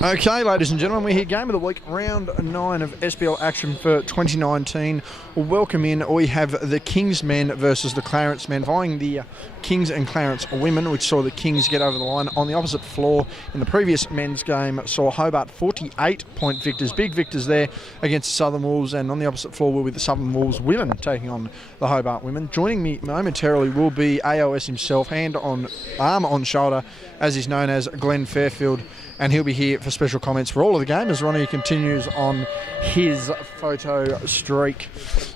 Okay, ladies and gentlemen, we're here, game of the week, round 9 of SBL action for 2019. Welcome in. We have the Kings men versus the Clarence men, following the Kings and Clarence women, which saw the Kings get over the line on the opposite floor in the previous men's game. Saw Hobart 48-point victors, big victors there against the Southern Wolves, and on the opposite floor will be the Southern Wolves women taking on the Hobart women. Joining me momentarily will be AOS himself, arm on shoulder, as he's known as, Glenn Fairfield. And he'll be here for special comments for all of the game as Ronnie continues on his photo streak.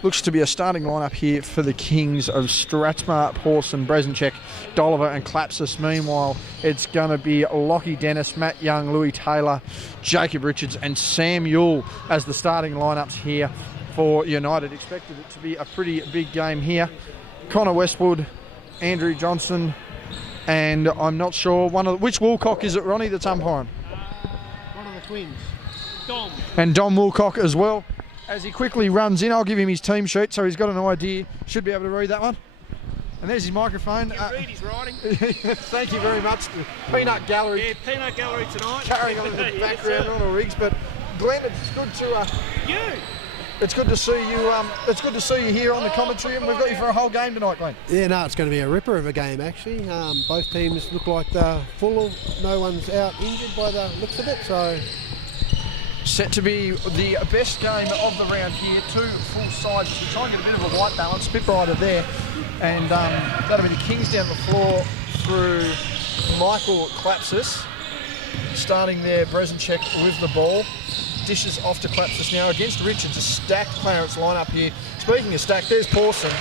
Looks to be a starting lineup here for the Kings of Strathmore, Pawson, Brezenchek, Dolliver and Klapsis. Meanwhile, it's going to be Lockie Dennis, Matt Young, Louis Taylor, Jacob Richards and Sam Yule as the starting lineups here for United. Expected it to be a pretty big game here. Connor Westwood, Andrew Johnson, and I'm not sure which Woolcock is it, Ronnie, that's umpiring? One of the twins, Dom. And Dom Woolcock as well. As he quickly runs in, I'll give him his team sheet so he's got an idea. Should be able to read that one. And there's his microphone. You can read his writing. Thank you very much. Peanut Gallery. Yeah, Peanut Gallery tonight. Carrying on in the background on the rigs. But Glenn, it's good to It's good to see you. It's good to see you here on the commentary, and we've got you for a whole game tonight, Glenn. Yeah, no, it's going to be a ripper of a game actually. Both teams look like they're full. No one's out injured by the looks of it, so set to be the best game of the round here. Two full sides. We try and get a bit of a white balance. Bit brighter there, and that'll be the Kings down the floor through Michael Klapsis, starting there. Brezenchek with the ball. Dishes off to Klapsis now against Richards. A stacked Clarence lineup here. Speaking of stacked, there's Pawson.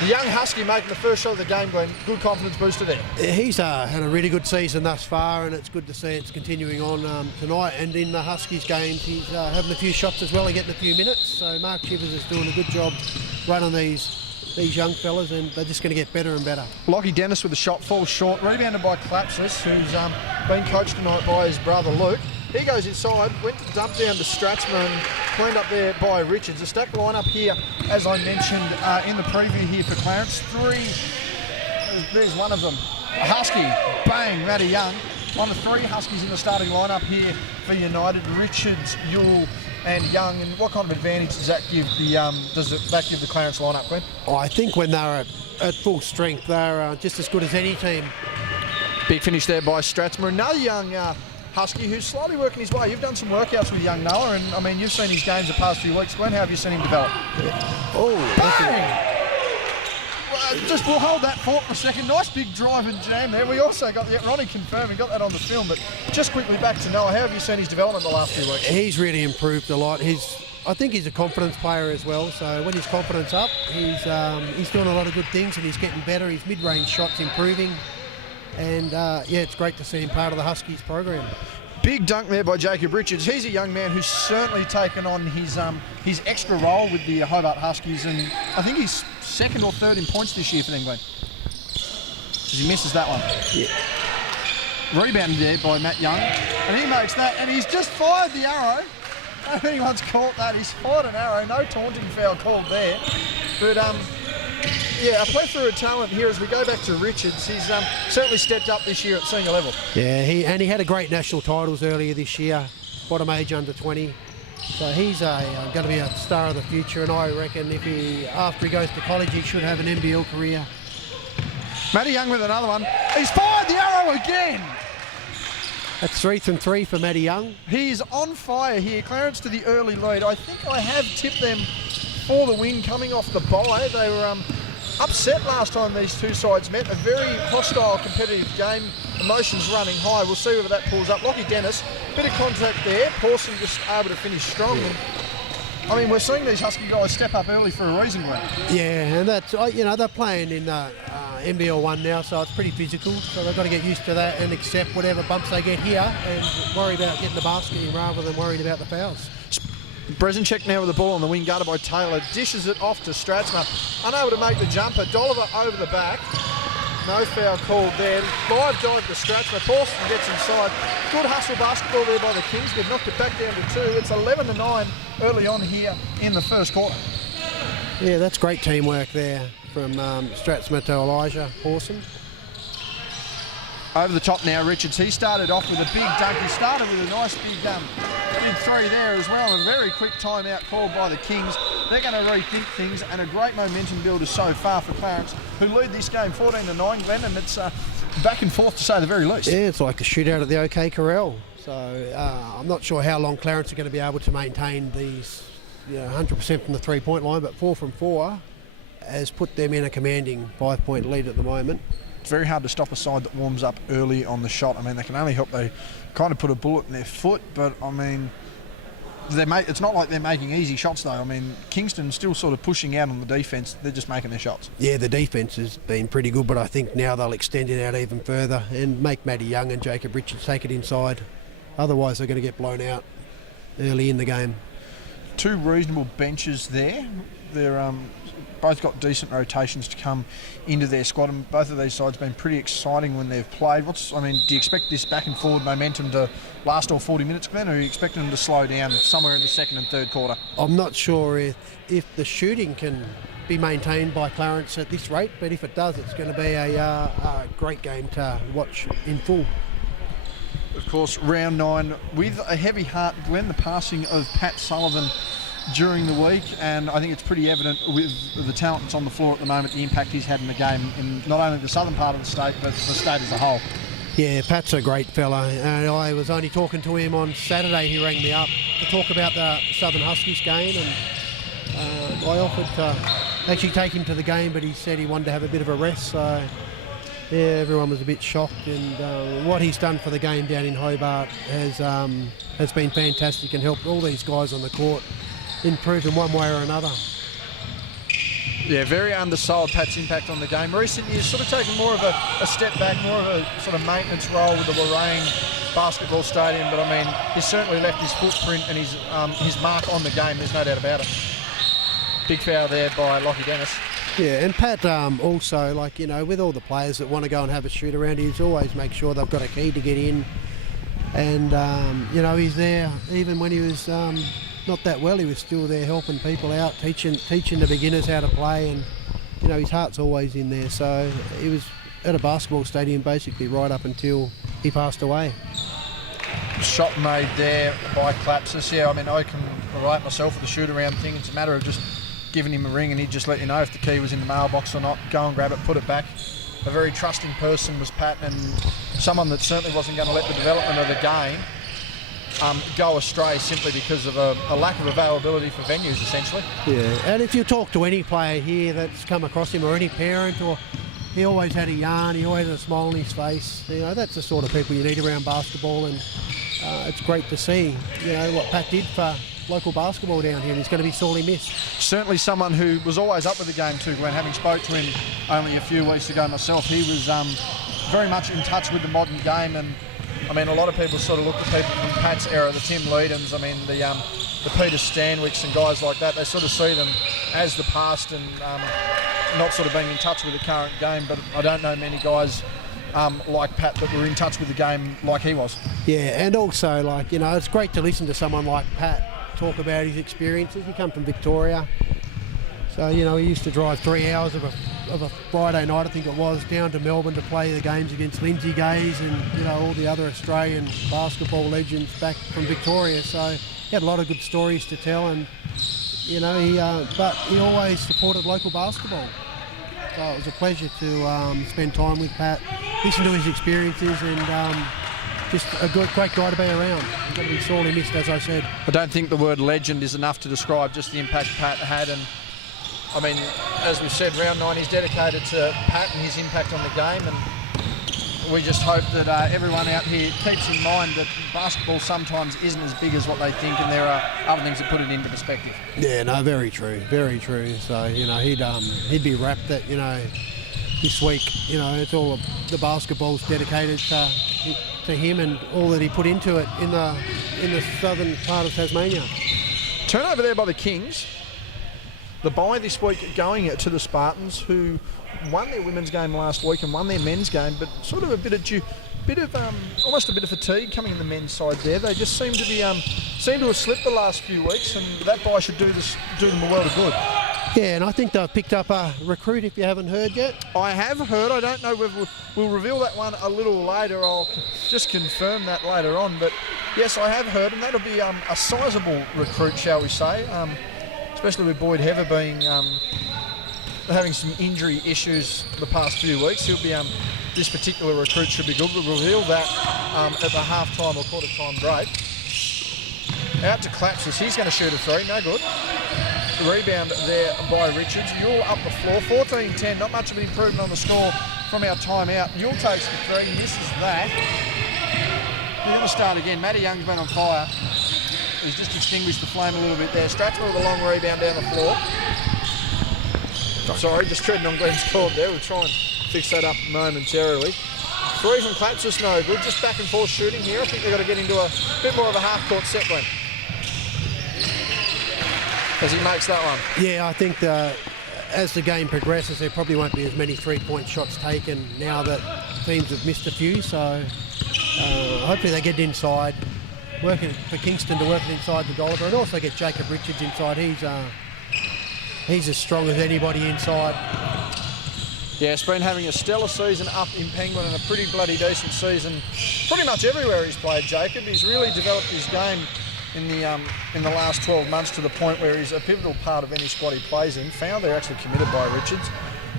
The young Husky making the first shot of the game, Glenn. Good confidence booster there. He's had a really good season thus far, and it's good to see it's continuing on tonight. And in the Huskies games, he's having a few shots as well and getting a few minutes. So Mark Chivers is doing a good job running these young fellas, and they're just going to get better and better. Lockie Dennis with a shot, falls short, rebounded by Klapsis, who's been coached tonight by his brother Luke. He goes inside, went to dump down to Strathmore and cleaned up there by Richards. A stacked lineup here, as I mentioned in the preview here for Clarence. There's one of them. A Husky, bang, Matty Young. One of three Huskies in the starting lineup here for United. Richards, Yule and Young. And what kind of advantage does that give the Clarence lineup, Glenn? I think when they're at full strength, they're just as good as any team. Big finish there by Strathmore. Another young Husky who's slowly working his way. You've done some workouts with young Noah, and I mean, you've seen his games the past few weeks. Glenn, how have you seen him develop? Oh, bang! We'll hold that thought for a second. Nice big drive and jam there. We also got Ronnie confirmed, we got that on the film, but just quickly back to Noah. How have you seen his development the last few weeks? He's really improved a lot. I think he's a confidence player as well, so when his confidence up, he's doing a lot of good things and he's getting better. His mid-range shot's improving. And yeah, it's great to see him part of the Huskies program. Big dunk there by Jacob Richards. He's a young man who's certainly taken on his extra role with the Hobart Huskies, and I think he's second or third in points this year for England. As he misses that one. Yeah. Rebounded there by Matt Young, and he makes that, and he's just fired the arrow. I don't think anyone's caught that. He's fired an arrow. No taunting foul called there, but yeah, a plethora of talent here as we go back to Richards. He's certainly stepped up this year at senior level. Yeah, he had a great national titles earlier this year, bottom age under 20. So he's going to be a star of the future, and I reckon after he goes to college, he should have an NBL career. Matty Young with another one. He's fired the arrow again. That's 3 from 3 for Matty Young. He's on fire here. Clarence to the early lead. I think I have tipped them for the win coming off the bye. They were upset last time these two sides met. A very hostile, competitive game. Emotions running high. We'll see whether that pulls up. Lockie Dennis, bit of contact there. Pawson just able to finish strong. Yeah. I mean, we're seeing these Husky guys step up early for a reason, Glenn. Yeah, and that's, they're playing in NBL 1 now, so it's pretty physical. So they've got to get used to that and accept whatever bumps they get here and worry about getting the basket in rather than worrying about the fouls. Brezenchek now with the ball on the wing, guarded by Taylor. Dishes it off to Strathmore. Unable to make the jumper. Dolliver over the back. No foul called there. Live dive to Strathmore. Pawson gets inside. Good hustle basketball there by the Kings. They've knocked it back down to 2. It's 11-9 early on here in the first quarter. Yeah, that's great teamwork there from Strathmore to Elijah Pawson. Over the top now, Richards. He started off with a big dunk. He started with a nice big three there as well. A very quick timeout called by the Kings. They're going to rethink things, and a great momentum builder so far for Clarence, who lead this game 14-9, Glenn, and it's back and forth to say the very least. Yeah, it's like a shootout at the OK Corral. So I'm not sure how long Clarence are going to be able to maintain these 100% from the three-point line, but 4 from 4 has put them in a commanding 5-point lead at the moment. It's very hard to stop a side that warms up early on the shot. I mean, they can only help they kind of put a bullet in their foot, but I mean, it's not like they're making easy shots though. I mean, Kingston's still sort of pushing out on the defence. They're just making their shots. Yeah, the defence has been pretty good, but I think now they'll extend it out even further and make Matty Young and Jacob Richards take it inside. Otherwise, they're going to get blown out early in the game. 2 reasonable benches there. They're both got decent rotations to come into their squad, and both of these sides have been pretty exciting when they've played. Do you expect this back and forward momentum to last all 40 minutes, Glenn, or are you expecting them to slow down somewhere in the second and third quarter? I'm not sure if the shooting can be maintained by Clarence at this rate, but if it does, it's going to be a great game to watch in full. Of course, round 9 with a heavy heart, Glenn, the passing of Pat Sullivan during the week, and I think it's pretty evident with the talent that's on the floor at the moment, the impact he's had in the game in not only the southern part of the state, but the state as a whole. Yeah, Pat's a great fella, and I was only talking to him on Saturday. He rang me up to talk about the Southern Huskies game, and I offered to actually take him to the game, but he said he wanted to have a bit of a rest, so yeah, everyone was a bit shocked, and what he's done for the game down in Hobart has been fantastic and helped all these guys on the court improve in one way or another. Yeah, very undersold, Pat's impact on the game. Recent years sort of taken more of a step back, more of a sort of maintenance role with the Lorraine basketball stadium, but I mean, he's certainly left his footprint and his mark on the game, there's no doubt about it. Big foul there by Lockie Dennis. Yeah, and Pat also, with all the players that want to go and have a shoot around, he's always make sure they've got a key to get in. And, he's there even when he was not that well, he was still there helping people out, teaching the beginners how to play, and his heart's always in there. So he was at a basketball stadium basically right up until he passed away. Shot made there by Clapsis. Yeah, I mean, I can relate myself with the shoot around thing. It's a matter of just giving him a ring and he'd just let you know if the key was in the mailbox or not. Go and grab it, put it back. A very trusting person was Pat, and someone that certainly wasn't going to let the development of the game go astray simply because of a lack of availability for venues, essentially. Yeah, and if you talk to any player here that's come across him, or any parent, or he always had a yarn, he always had a smile on his face. That's the sort of people you need around basketball, and it's great to see, what Pat did for local basketball down here. He's going to be sorely missed. Certainly someone who was always up with the game too, Glenn. Having spoke to him only a few weeks ago myself, he was very much in touch with the modern game, and I mean, a lot of people sort of look at people from Pat's era, the Tim Leedens, I mean, the Peter Stanwicks and guys like that, they sort of see them as the past and not sort of being in touch with the current game, but I don't know many guys like Pat that were in touch with the game like he was. Yeah, and also, it's great to listen to someone like Pat talk about his experiences. He come from Victoria, so, he used to drive 3 hours of a Friday night, I think it was, down to Melbourne to play the games against Lindsay Gaze and, all the other Australian basketball legends back from Victoria. So he had a lot of good stories to tell, and, but he always supported local basketball. So it was a pleasure to spend time with Pat, listen to his experiences, and just a great guy to be around. He's going to be sorely missed, as I said. I don't think the word legend is enough to describe just the impact Pat had, and I mean, as we've said, round 9 is dedicated to Pat and his impact on the game, and we just hope that everyone out here keeps in mind that basketball sometimes isn't as big as what they think, and there are other things that put it into perspective. Yeah, no, very true, very true. So, he'd be rapt that, this week, it's all the basketball's dedicated to him and all that he put into it in the southern part of Tasmania. Turnover there by the Kings. The bye this week going to the Spartans, who won their women's game last week and won their men's game, but sort of almost a bit of fatigue coming in the men's side there. They just seem to have slipped the last few weeks, and that bye should do them a world of good. Yeah, and I think they've picked up a recruit, if you haven't heard yet. I have heard. I don't know whether we'll reveal that one a little later. I'll just confirm that later on. But yes, I have heard, and that'll be a sizable recruit, shall we say, especially with Boyd Heather being having some injury issues the past few weeks. He'll be this particular recruit should be good. We'll reveal that at the half-time or quarter-time break. Out to Clapsis. He's going to shoot a three. No good. The rebound there by Richards. Yule up the floor. 14-10. Not much of an improvement on the score from our timeout. Yule takes the three. Misses that. We're going to start again. Matty Young's been on fire. He's just extinguished the flame a little bit there. Strathmore with a long rebound down the floor. Sorry, just treading on Glenn's court there. We'll try and fix that up momentarily. Three from Clapsis, no good. Just back and forth shooting here. I think they've got to get into a bit more of a half-court set, Glenn, as he makes that one. Yeah, I think as the game progresses, there probably won't be as many three-point shots taken now that teams have missed a few. So hopefully they get inside, working for Kingston to work it inside the Dollar, and also get Jacob Richards inside. He's as strong as anybody inside. Yeah, he's been having a stellar season up in Penguin and a pretty bloody decent season pretty much everywhere he's played, Jacob. He's really developed his game in the last 12 months to the point where he's a pivotal part of any squad he plays in. Foul there actually committed by Richards.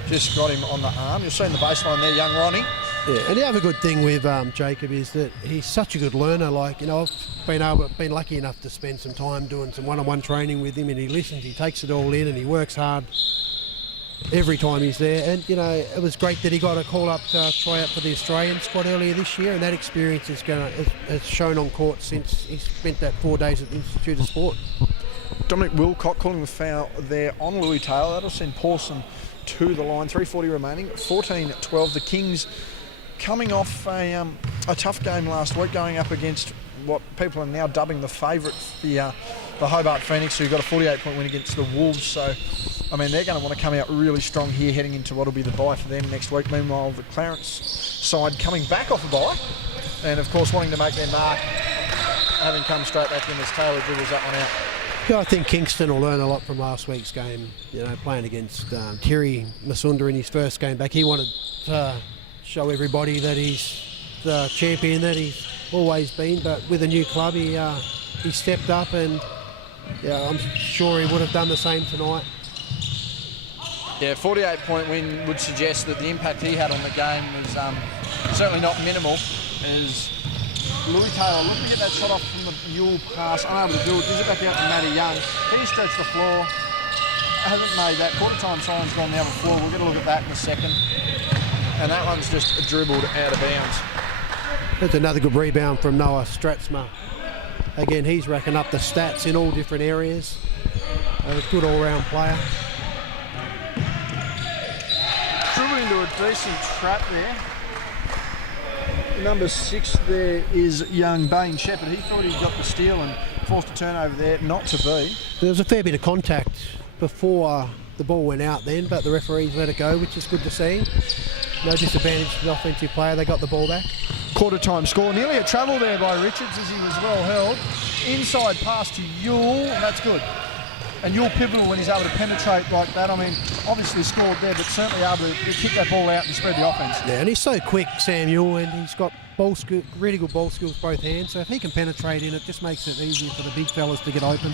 Just got him on the arm. You'll see in the baseline there, young Ronnie. Yeah, and the other good thing with Jacob is that he's such a good learner. Like, you know, I've been lucky enough to spend some time doing some one-on-one training with him, and he listens, he takes it all in, and he works hard every time he's there. And, you know, it was great that he got a call-up try out for the Australian squad earlier this year, and that experience has shown on court since he spent that 4 days at the Institute of Sport. Dominic Wilcock calling the foul there on Louis Taylor. That'll send Pawson to the line. 3:40 remaining. 14-12. The Kings coming off a tough game last week, going up against what people are now dubbing the favourites, the Hobart Phoenix, who got a 48-point win against the Wolves. So, I mean, they're going to want to come out really strong here heading into what will be the bye for them next week. Meanwhile, the Clarence side coming back off a bye and, of course, wanting to make their mark, having come straight back in as Taylor dribbles that one out. Yeah, I think Kingston will learn a lot from last week's game, you know, playing against Terry Masunda in his first game back. He wanted to show everybody that he's the champion that he's always been, but with a new club he stepped up, and yeah, I'm sure he would have done the same tonight. Yeah, 48-point win would suggest that the impact he had on the game was certainly not minimal, as Louis Taylor looking to get that shot off from the Yule pass, unable to do it, gives it back out to Matty Young. He stretched the floor, hasn't made that. Quarter-time sign's gone the other floor. We'll get a look at that in a second. And that one's just dribbled out of bounds. That's another good rebound from Noah Stratsma. Again, he's racking up the stats in all different areas. A good all-round player. Dribbling into a decent trap there. Number 6 there is young Bain Shepherd. He thought he got the steal and forced a turnover there, not to be. There was a fair bit of contact before the ball went out then, but the referees let it go, which is good to see. No disadvantage to the offensive player. They got the ball back. Quarter-time score. Nearly a travel there by Richards as he was well held. Inside pass to Yule, and that's good. And Yule pivotal when he's able to penetrate like that. I mean, obviously scored there, but certainly able to kick that ball out and spread the offense. Yeah, and he's so quick, Sam Yule, and he's got really good ball skills both hands. So if he can penetrate in, it just makes it easier for the big fellas to get open.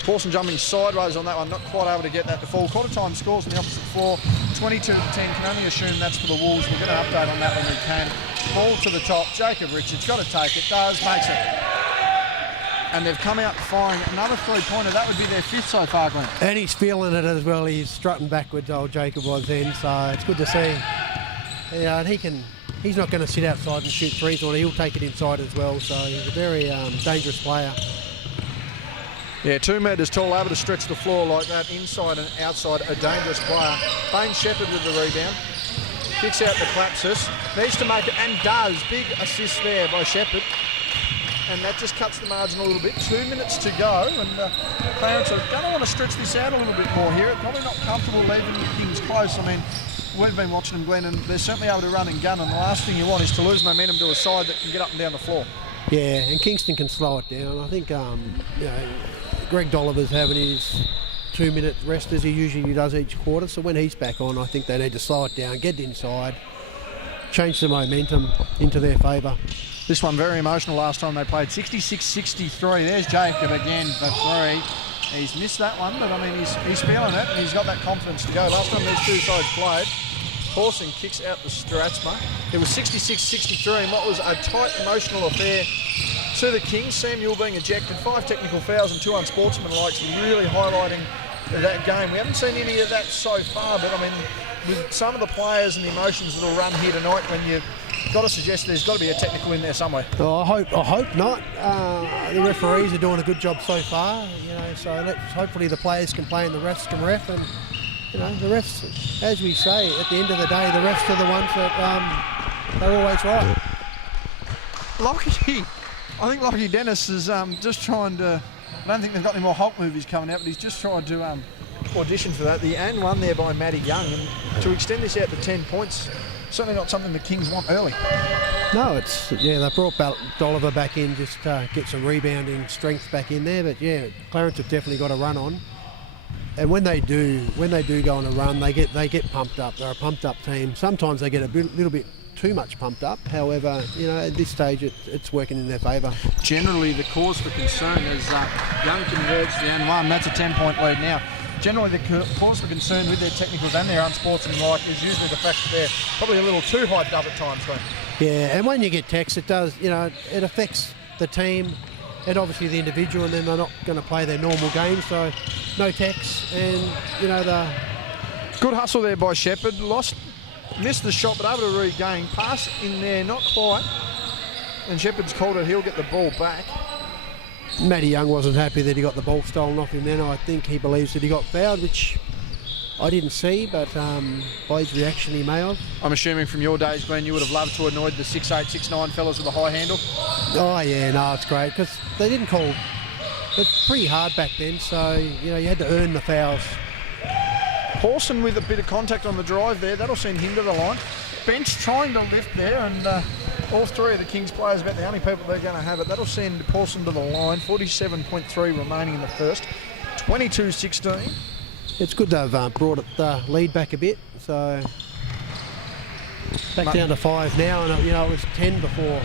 Pawson jumping sideways on that one, not quite able to get that to fall. Quarter-time scores on the opposite floor, 22-10. Can only assume that's for the Wolves. We'll get an update on that when we can. Ball to the top. Jacob Richards got to take it. Does, makes it. And they've come out firing another three-pointer. That would be their 5th so far, Glenn. And he's feeling it as well. He's strutting backwards, old Jacob was then. So it's good to see. Yeah, and he's not going to sit outside and shoot threes, or he'll take it inside as well. So he's a very dangerous player. Yeah, 2 metres tall, able to stretch the floor like that, inside and outside, a dangerous player. Bain Shepherd with the rebound. Kicks out the Clapsis. Needs to make it, and does. Big assist there by Shepherd. And that just cuts the margin a little bit. 2 minutes to go, and Clarence are going to want to stretch this out a little bit more here. Probably not comfortable leaving things close. I mean, we've been watching them, Glenn, and they're certainly able to run and gun, and the last thing you want is to lose momentum to a side that can get up and down the floor. Yeah, and Kingston can slow it down. I think, you know, Greg Dolliver's having his 2-minute rest as he usually does each quarter. So when he's back on, I think they need to slow it down, get inside, change the momentum into their favour. This one very emotional last time they played. 66-63. There's Jacob again for 3. He's missed that one, but I mean he's feeling it and he's got that confidence to go. Last time these two sides played, Pawson kicks out the Stratsma. It was 66-63 and what was a tight emotional affair to the Kings. Samuel being ejected, 5 technical fouls and 2 unsportsmanlikes, really highlighting that game. We haven't seen any of that so far, but I mean with some of the players and the emotions that'll run here tonight, when you've got to suggest there's got to be a technical in there somewhere. Well, I hope not. The referees are doing a good job so far, so hopefully the players can play and the refs can ref, and the refs, as we say, at the end of the day, the refs are the ones that they're always right. I think Lockie Dennis is just trying to, I don't think they've got any more Hulk movies coming out, but he's just trying to audition for that. The and one there by Matty Young, and to extend this out to 10 points, certainly not something the Kings want early. No, they brought Dolliver back in just to get some rebounding strength back in there, but Clarence have definitely got a run on. And when they do go on a run, they get pumped up. They're a pumped up team. Sometimes they get a little bit too much pumped up. However, at this stage it's working in their favour. Generally, the cause for concern is Young converts the N1. That's a 10-point lead now. Generally, the cause for concern with their technicals and their unsportsmanlike is usually the fact that they're probably a little too hyped up at times. So. Yeah, and when you get techs, it does. It affects the team and obviously the individual, and then they're not going to play their normal game. So, no techs, and the good hustle there by Shepherd. Missed the shot, but able to regain. Pass in there, not quite. And Shepherd's called it. He'll get the ball back. Matty Young wasn't happy that he got the ball stolen off him then. I think he believes that he got fouled, which I didn't see, but by his reaction he may have. I'm assuming from your days, Glenn, you would have loved to annoy the 6'8", 6'9" fellas with a high handle. Oh yeah, no, it's great, because they didn't call. It's pretty hard back then, so you had to earn the fouls. Pawson with a bit of contact on the drive there. That'll send him to the line. Bench trying to lift there, and all 3 of the Kings players about the only people they're going to have it. That'll send Pawson to the line. 47.3 remaining in the first. 22-16. It's good they've brought the lead back a bit. So back down to 5 now, and it was 10 before.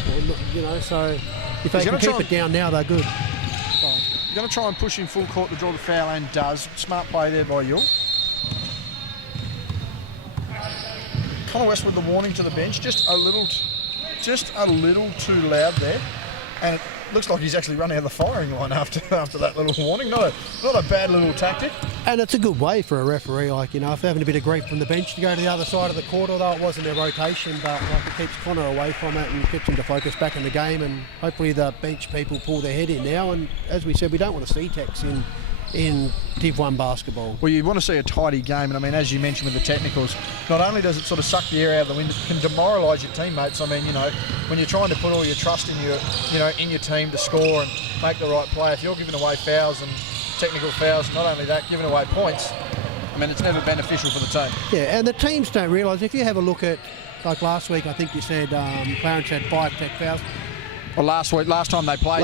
So if they can keep it down now, they're good. He's going to try and push in full court to draw the foul, and does. Smart play there by Yule. Connor West with the warning to the bench, just a little too loud there, and it looks like he's actually run out of the firing line after that little warning. Not a bad little tactic. And it's a good way for a referee, if they're having a bit of grief from the bench, to go to the other side of the court, although it wasn't their rotation, but it keeps Connor away from it and gets him to focus back in the game, and hopefully the bench people pull their head in now. And as we said, we don't want to see techs in Div 1 basketball. Well, you want to see a tidy game, and I mean, as you mentioned with the technicals, not only does it sort of suck the air out of the wind, it can demoralise your teammates. I mean, when you're trying to put all your trust in your team to score and make the right play, if you're giving away fouls and technical fouls, not only that, giving away points, I mean, it's never beneficial for the team. Yeah, and the teams don't realise, if you have a look at, like last week, I think you said Clarence had 5 tech fouls. Well, last time they played,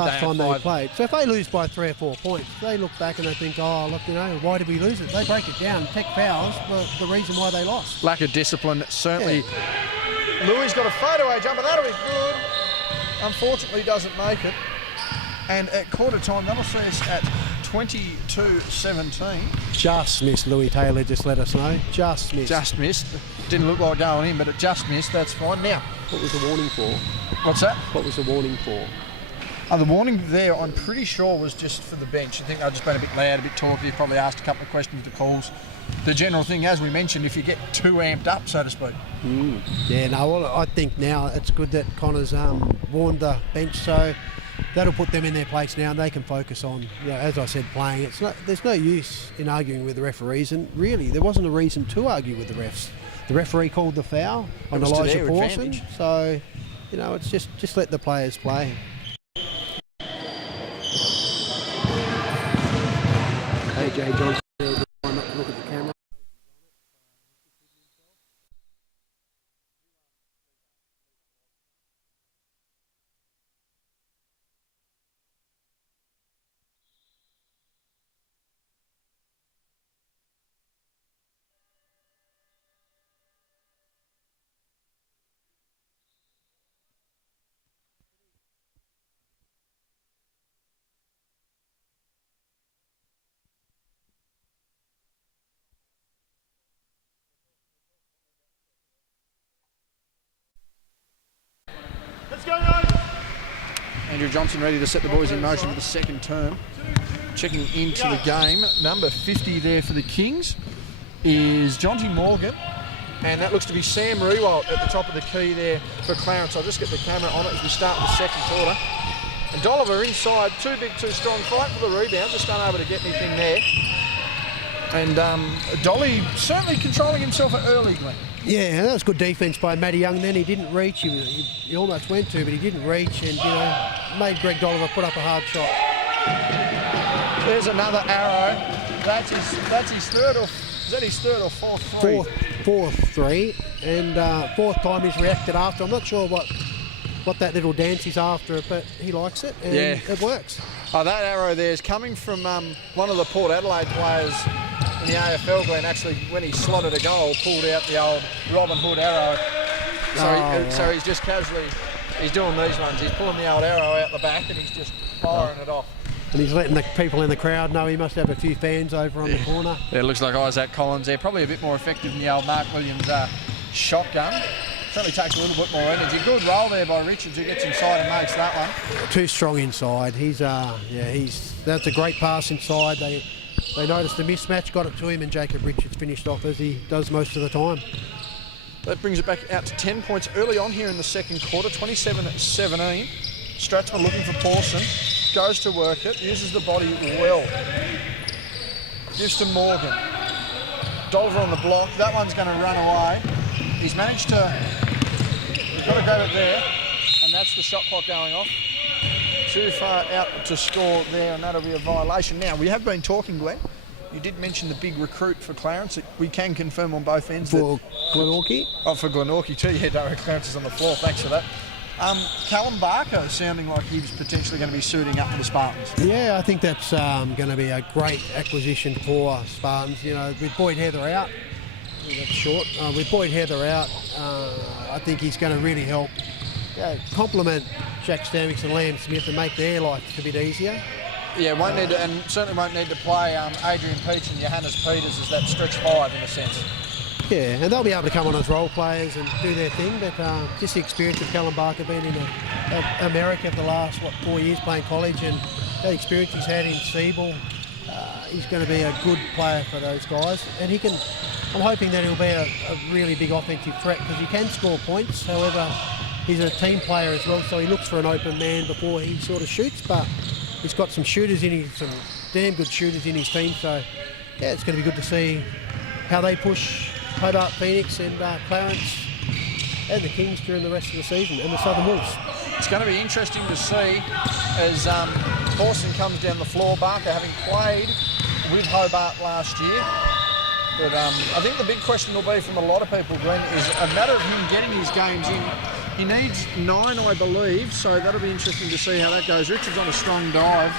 So if they lose by 3 or 4 points, they look back and they think, oh, look, why did we lose it? They break it down. Tech fouls were the reason why they lost. Lack of discipline, certainly. Yeah. Louis got a fadeaway jumper. That'll be good. Unfortunately, doesn't make it. And at quarter time, that'll see us at 22-17. Just missed. Louis Taylor just let us know. Just missed. Just missed. Didn't look like going in, but it just missed. That's fine. Now, what was the warning for? What's that? What was the warning for? The warning there, I'm pretty sure, was just for the bench. I think they've just been a bit loud, a bit talkative, probably asked a couple of questions to calls. The general thing, as we mentioned, if you get too amped up, so to speak. Yeah, no, well, I think now it's good that Connor's warned the bench, so that'll put them in their place now, and they can focus on, as I said, playing. There's no use in arguing with the referees, and really, there wasn't a reason to argue with the refs. The referee called the foul on Elijah Pawson, so it's just let the players play. AJ Johnson, look at the camera. Andrew Johnson ready to set the boys in motion for the second term. Checking into the game, number 50 there for the Kings is Jonty Morgan, and that looks to be Sam Rewalt at the top of the key there for Clarence. I'll just get the camera on it as we start the second quarter. And Dolliver inside, too big, too strong, fight for the rebound, just unable to get anything there. And Dolly certainly controlling himself early, Glenn. Yeah, that was good defence by Matty Young then. He didn't reach. He almost went to, but he didn't reach, and, made Greg Dolliver put up a hard shot. There's another arrow. That's his third, or is that his third or fourth three? Fourth three, and fourth time he's reacted after. I'm not sure what that little dance is after, but he likes it, and it works. Oh, that arrow there is coming from one of the Port Adelaide players in the AFL, Glenn. Actually, when he slotted a goal, pulled out the old Robin Hood arrow. So he's just casually, he's doing these ones. He's pulling the old arrow out the back and he's just firing it off. And he's letting the people in the crowd know he must have a few fans over on the corner. Yeah, it looks like Isaac Collins there. Probably a bit more effective than the old Mark Williams shotgun. Certainly takes a little bit more energy. Good roll there by Richards, who gets inside and makes that one. Too strong inside. That's a great pass inside. They noticed the mismatch, got it to him, and Jacob Richards finished off as he does most of the time. That brings it back out to 10 points early on here in the second quarter, 27-17. Stratsman looking for Pawson, goes to work it, uses the body well. Gives to Morgan. Dolver on the block, that one's going to run away. He's managed to, he's got to go there, and that's the shot clock going off. Too far out to score there, and that'll be a violation. Now, we have been talking, Glenn. You did mention the big recruit for Clarence. We can confirm on both ends. For Glenorchy? Oh, for Glenorchy too. Yeah, Derek Clarence is on the floor. Thanks for that. Callum Barker sounding like he's potentially going to be suiting up for the Spartans. Yeah, I think that's going to be a great acquisition for Spartans. With Boyd Heather out, that's short. With Boyd Heather out, I think he's going to really help complement Jack Stamix and Liam Smith and make their life a bit easier. Yeah, won't need to, and certainly won't need to play Adrian Peach and Johannes Peters as that stretch five in a sense. Yeah, and they'll be able to come on as role players and do their thing, but just the experience of Callum Barker being in America for the last 4 years playing college, and that experience he's had in Siebel, he's going to be a good player for those guys, and I'm hoping that he'll be a really big offensive threat because he can score points. However, he's a team player as well, so he looks for an open man before he sort of shoots, but he's got some shooters in some damn good shooters in his team, so yeah, it's going to be good to see how they push Hobart, Phoenix and Clarence and the Kings during the rest of the season, and the Southern Wolves. It's going to be interesting to see as Pawson comes down the floor. Barker having played with Hobart last year. But I think the big question will be from a lot of people, Glenn, is a matter of him getting his games in. He needs 9, I believe, so that'll be interesting to see how that goes. Richard's on a strong dive.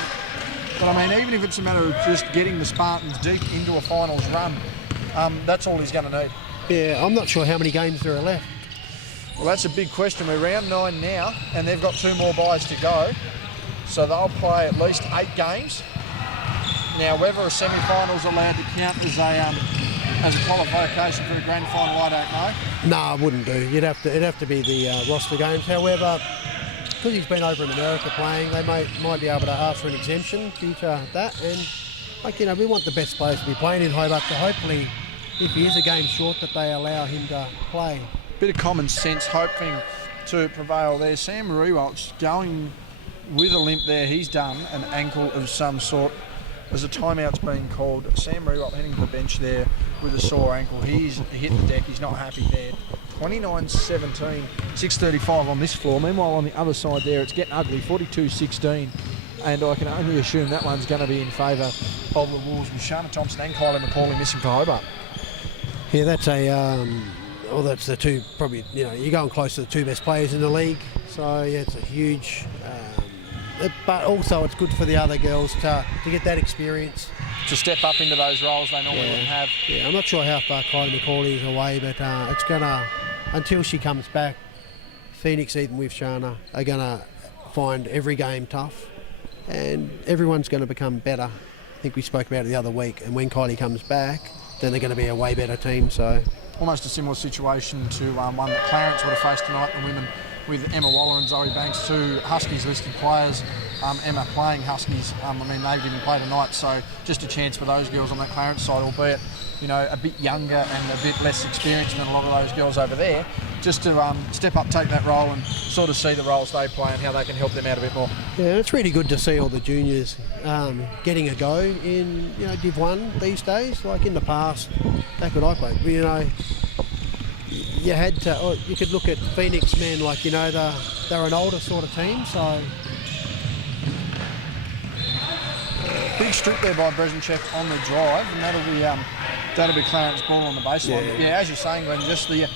But I mean, even if it's a matter of just getting the Spartans deep into a finals run, that's all he's going to need. Yeah, I'm not sure how many games there are left. Well, that's a big question. We're round 9 now, and they've got 2 more byes to go. So they'll play at least 8 games. Now, whether a semi-final's allowed to count as a qualification for a grand final, I don't know. No, I wouldn't do. It'd have to be the roster games. However, because he's been over in America playing, they might be able to ask for an exemption due to that. And we want the best players to be playing in Hobart, so hopefully, if he is a game short, that they allow him to play. Bit of common sense hoping to prevail there. Sam Rewalt's going with a limp there. He's done an ankle of some sort. As a timeout's been called, Sam Rewalt heading to the bench there with a sore ankle. He's hit the deck. He's not happy there. 29-17, 6:35 on this floor. Meanwhile, on the other side there, it's getting ugly, 42-16. And I can only assume that one's going to be in favour of the Wolves with Shana Thompson and Kylie McCauley missing for Hobart. Yeah, that's that's the two, probably, you're going close to the 2 best players in the league. So, yeah, it's a huge... but also it's good for the other girls to get that experience. To step up into those roles they normally wouldn't have. Yeah, I'm not sure how far Kylie McCauley is away, but it's going to, until she comes back, Phoenix, even with Shana, are going to find every game tough, and everyone's going to become better. I think we spoke about it the other week, and when Kylie comes back, then they're going to be a way better team. So almost a similar situation to one that Clarence would have faced tonight, the women with Emma Waller and Zoe Banks, two Huskies listed players. Emma playing Huskies. I mean, they didn't play tonight, so just a chance for those girls on that Clarence side, albeit, you know, a bit younger and a bit less experienced than a lot of those girls over there, just to step up, take that role and sort of see the roles they play and how they can help them out a bit more. Yeah, it's really good to see all the juniors getting a go in, you know, Div 1 these days. Like in the past, back when I played, you know, you had to, or you could look at Phoenix men, like, you know, they're an older sort of team, so... Big strip there by Brzezinski on the drive, and that'll be Clarence ball on the baseline. Yeah, as you're saying, Glenn, just the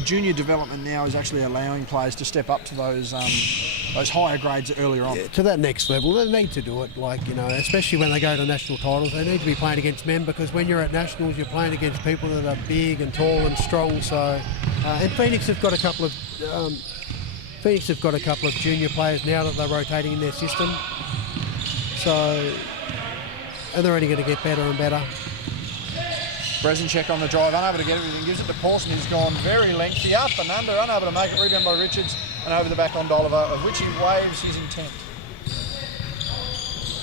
junior development now is actually allowing players to step up to those higher grades earlier on. Yeah, to that next level, they need to do it. Like, you know, especially when they go to national titles, they need to be playing against men, because when you're at nationals, you're playing against people that are big and tall and strong. So, and Phoenix have got a couple of junior players now that they're rotating in their system. So. And they're only going to get better and better. Brzezinski on the drive, unable to get everything, gives it to Pawson, who's gone very lengthy, up and under, unable to make it, rebound by Richards, and over the back on Oliver, of which he waves his intent.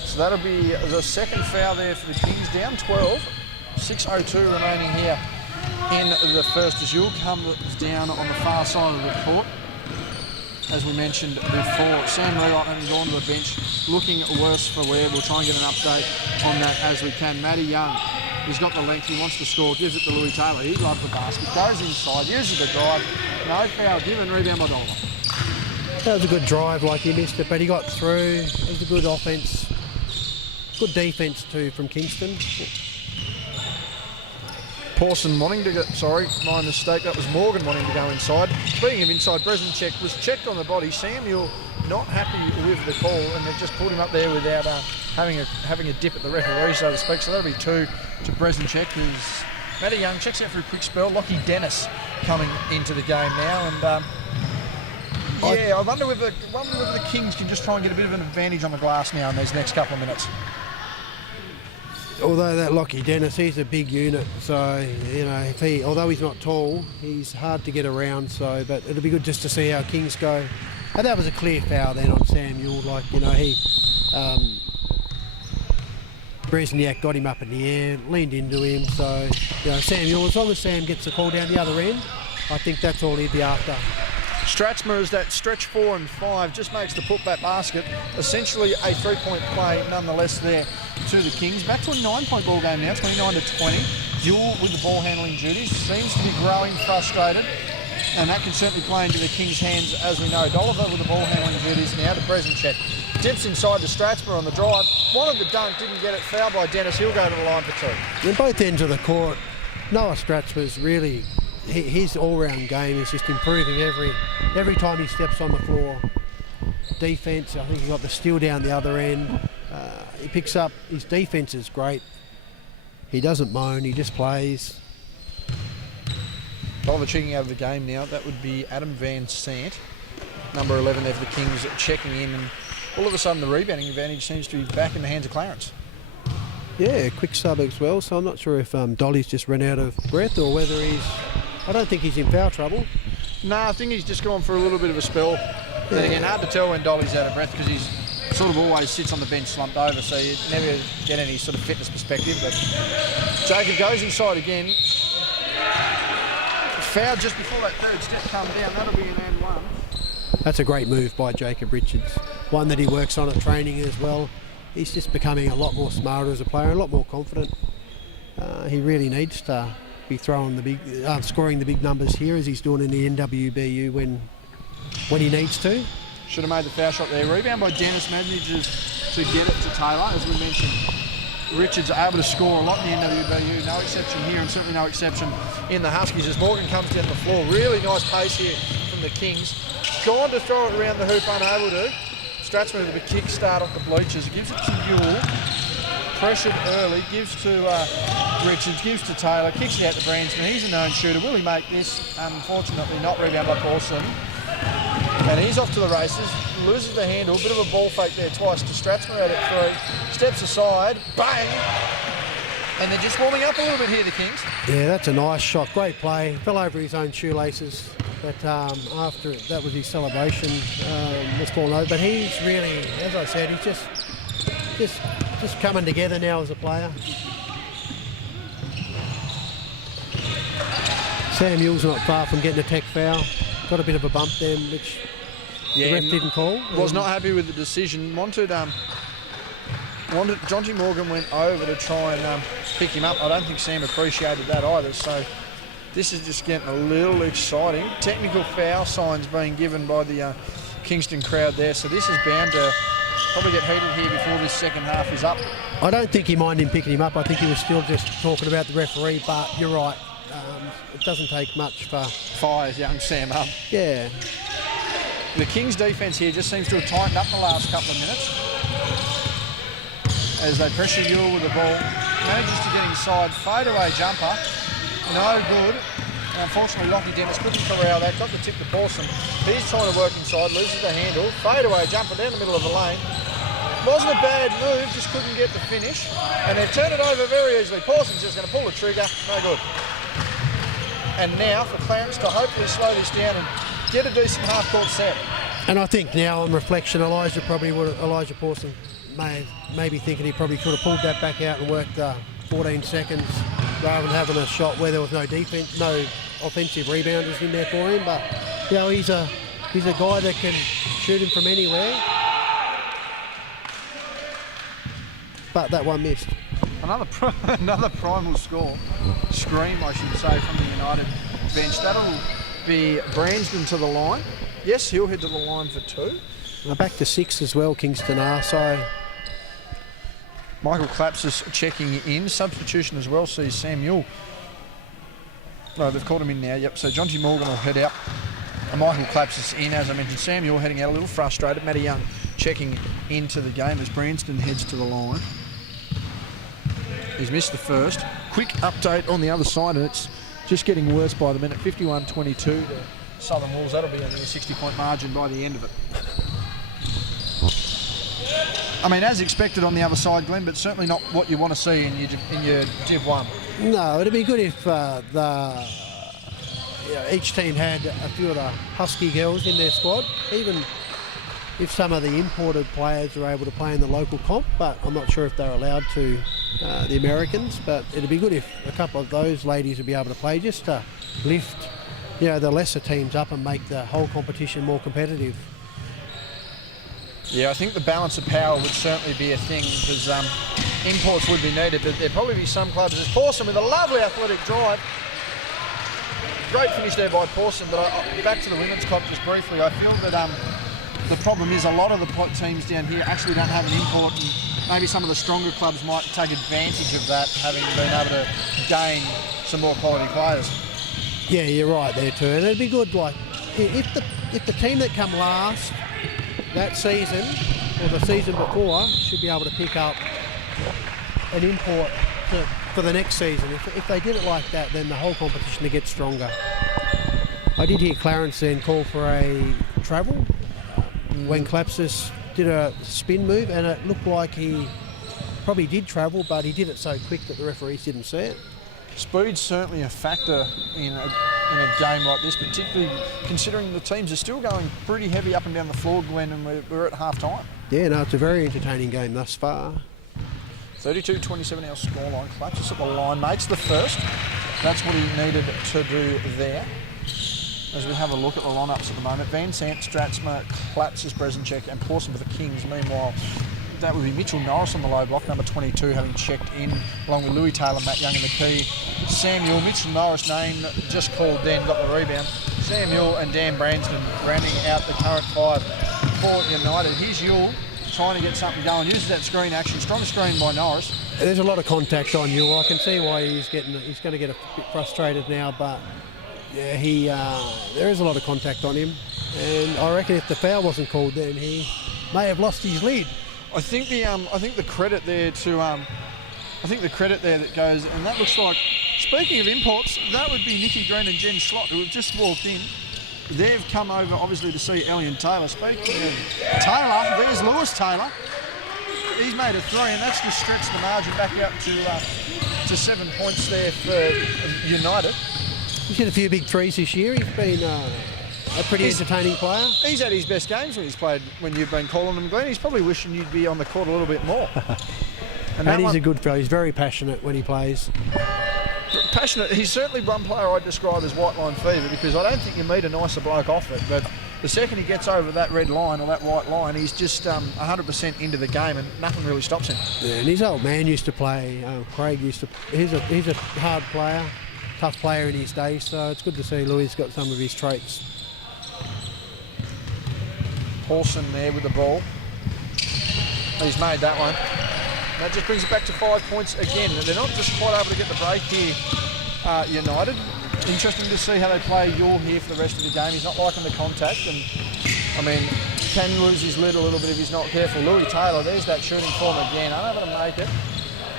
So that'll be the second foul there for the Kings, down 12, 6:02 remaining here in the first. As Yule comes down on the far side of the court. As we mentioned before, Sam Rewright having gone to the bench, looking worse for wear. We'll try and get an update on that as we can. Matty Young, he's got the length, he wants to score, gives it to Louis Taylor. He loves the basket, goes inside, uses the drive. No foul given, rebound by Dollar. That was a good drive, like he missed it, but he got through. It was a good offence. Good defence too from Kingston. Pawson wanting to go, sorry, my mistake, that was Morgan wanting to go inside. Speaking of inside, Brzezinski was checked on the body. Samuel not happy with the call, and they've just pulled him up there without having a dip at the referee, so to speak. So that'll be 2 to Brzezinski, who's Matty Young checks out for a quick spell. Lockie Dennis coming into the game now, and I wonder whether the Kings can just try and get a bit of an advantage on the glass now in these next couple of minutes. Although that Lockie Dennis, he's a big unit, so, you know, although he's not tall, he's hard to get around, so, but it'll be good just to see how Kings go. And that was a clear foul then on Samuel, like, you know, Brezniak got him up in the air, leaned into him, so, you know, Samuel, as long as Sam gets the call down the other end, I think that's all he'd be after. Stratsma is that stretch 4 and 5, just makes the putback basket. Essentially a 3-point play nonetheless there to the Kings. Back to a 9-point ball game now, 29-20. Duel with the ball handling duties. Seems to be growing frustrated, and that can certainly play into the Kings' hands, as we know. Dolliver with the ball handling duties now to Brzezinski. Dips inside to Stratsma on the drive. Wanted the dunk, didn't get it. Fouled by Dennis. He'll go to the line for 2. In both ends of the court, Noah Stratsma's really... His all-round game is just improving every time he steps on the floor. Defence, I think he got the steal down the other end. He picks up, his defence is great. He doesn't moan, he just plays. Oliver checking out of the game now. That would be Adam Van Sant, number 11 there for the Kings, checking in, and all of a sudden the rebounding advantage seems to be back in the hands of Clarence. Yeah, quick sub as well, so I'm not sure if Dolly's just run out of breath or whether I don't think he's in foul trouble. No, I think he's just gone for a little bit of a spell. Then again, hard to tell when Dolly's out of breath, because he's sort of always sits on the bench slumped over, so you never get any sort of fitness perspective. But Jacob goes inside again. Foul just before that third step comes down. That'll be an and 1. That's a great move by Jacob Richards. One that he works on at training as well. He's just becoming a lot more smarter as a player, a lot more confident. He really needs to be throwing the big, scoring the big numbers here, as he's doing in the NWBU when he needs to. Should have made the foul shot there. Rebound by Dennis, manages to get it to Taylor. As we mentioned, Richards able to score a lot in the NWBU. No exception here, and certainly no exception in the Huskies. As Morgan comes down the floor, really nice pace here from the Kings. Gone to throw it around the hoop, unable to. Stratsman with a kick start off the bleachers. Gives it to Yule. Pressured early. Gives to Richards. Gives to Taylor. Kicks it out to Branston. He's a known shooter. Will he make this? Unfortunately not. Rebound by Paulson. And he's off to the races. Loses the handle. Bit of a ball fake there twice to Stratsman out at 3. Steps aside. Bang! And they're just warming up a little bit here, the Kings. Yeah, that's a nice shot. Great play. Fell over his own shoelaces. But after that was his celebration, was falling over. But he's really, as I said, he's just coming together now as a player. Sam Yule's not far from getting a tech foul. Got a bit of a bump then, which the ref didn't call. Was not happy with the decision. Jonty Morgan went over to try and pick him up. I don't think Sam appreciated that either. So this is just getting a little exciting. Technical foul signs being given by the Kingston crowd there. So this is bound to probably get heated here before this second half is up. I don't think he minded him picking him up. I think he was still just talking about the referee. But you're right. It doesn't take much for... Fires young Sam up. Yeah. The Kings' defence here just seems to have tightened up the last couple of minutes as they pressure Yule with the ball. Manages to get inside, fadeaway jumper, no good. And unfortunately, Lockie Dennis couldn't corral that, got the tip to Pawson. He's trying to work inside, loses the handle, fadeaway jumper down the middle of the lane. Wasn't a bad move, just couldn't get the finish. And they've turned it over very easily. Pawson's just going to pull the trigger, no good. And now for Clarence to hopefully slow this down and get a decent half-court set. And I think now on reflection, Elijah Pawson maybe thinking he probably could have pulled that back out and worked 14 seconds rather than having a shot where there was no defense, no offensive rebounders in there for him. But you know, he's a guy that can shoot him from anywhere. But that one missed. Another primal scream, I should say, from the United bench. That'll be Branston to the line. Yes, he'll head to the line for 2. Back to 6 as well, Kingston are. So Michael Claps is checking in. Substitution as well sees Sam Yule. No, they've called him in now. Yep. So Jonty Morgan will head out. And Michael Claps is in, as I mentioned. Sam Yule heading out a little frustrated. Matty Young checking into the game as Branston heads to the line. He's missed the first. Quick update on the other side, and it's just getting worse by the minute. 51-22 to Southern Wolves. That'll be only a 60-point margin by the end of it. I mean, as expected on the other side, Glenn, but certainly not what you want to see in your Div 1. No, it'd be good if each team had a few of the Husky girls in their squad, even if some of the imported players are able to play in the local comp, but I'm not sure if they're allowed to, the Americans. But it'd be good if a couple of those ladies would be able to play, just to lift, the lesser teams up and make the whole competition more competitive. Yeah, I think the balance of power would certainly be a thing, because imports would be needed, but there'd probably be some clubs. There's Pawson with a lovely athletic drive. Great finish there by Pawson, but back to the women's comp just briefly. I feel that the problem is a lot of the teams down here actually don't have an import, and maybe some of the stronger clubs might take advantage of that, having been able to gain some more quality players. Yeah, you're right there too, and it'd be good, like, if the team that come last that season or the season before should be able to pick up an import for the next season. If they did it like that, then the whole competition would get stronger. I did hear Clarence then call for a travel when Clapsis did a spin move, and it looked like he probably did travel, but he did it so quick that the referees didn't see it. Speed's certainly a factor in a game like this, particularly considering the teams are still going pretty heavy up and down the floor, Glenn, and we're at half-time. Yeah, no, it's a very entertaining game thus far. 32-27 our scoreline. Clutches at the line, makes the first. That's what he needed to do there. As we have a look at the lineups at the moment, Van Sant, Stratsma, Klatsis, Brezencek and Pawson for the Kings. Meanwhile, that would be Mitchell Norris on the low block, number 22, having checked in, along with Louis Taylor, Matt Young in the key. Samuel, Mitchell Norris name just called then, got the rebound. Samuel and Dan Branston rounding out the current 5 for United. Here's Yule trying to get something going, uses that screen action, strong screen by Norris. There's a lot of contact on Yule. I can see why he's going to get a bit frustrated now, but yeah, there is a lot of contact on him, and I reckon if the foul wasn't called then, he may have lost his lead. I think the credit there that goes, and that looks like, speaking of imports, that would be Nikki Green and Jen Slott, who have just walked in. They've come over obviously to see Ellie and Taylor. Speaking of Taylor, there's Lewis Taylor. He's made a 3, and that's just stretched the margin back out to 7 points there for United. He's hit a few big threes this year. He's been a pretty entertaining player. He's had his best games when he's played, when you've been calling him, Glenn. He's probably wishing you'd be on the court a little bit more. And he's a good fellow. He's very passionate when he plays. Passionate. He's certainly one player I'd describe as white line fever, because I don't think you meet a nicer bloke off it, but the second he gets over that red line or that white line, he's just 100% into the game and nothing really stops him. Yeah, and his old man used to play, Craig used to, he's a hard player, tough player in his day, so it's good to see Louis got some of his traits. Paulson there with the ball. He's made that one. And that just brings it back to 5 points again. They're not just quite able to get the break here, United. Interesting to see how they play Yule here for the rest of the game. He's not liking the contact, and I mean, can lose his lid a little bit if he's not careful. Louis Taylor, there's that shooting form again, unable to make it.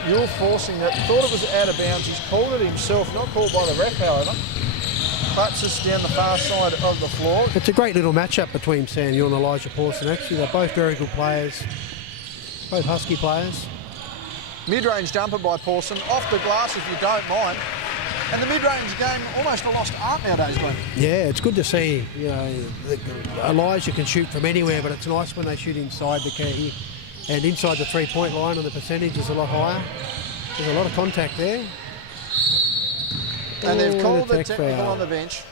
Yule forcing that, thought it was out of bounds. He's called it himself, not called by the ref, however. Claps us down the far side of the floor. It's a great little matchup between Sam Yule and Elijah Pawson. Actually, they're both very good players, both Husky players. Mid-range jumper by Pawson, off the glass if you don't mind. And the mid-range game almost a lost art nowadays, Glenn. Yeah, it's good to see. You know, Elijah can shoot from anywhere, but it's nice when they shoot inside the key and inside the three-point line, and the percentage is a lot higher. There's a lot of contact there. And they've called the technical foul on the bench.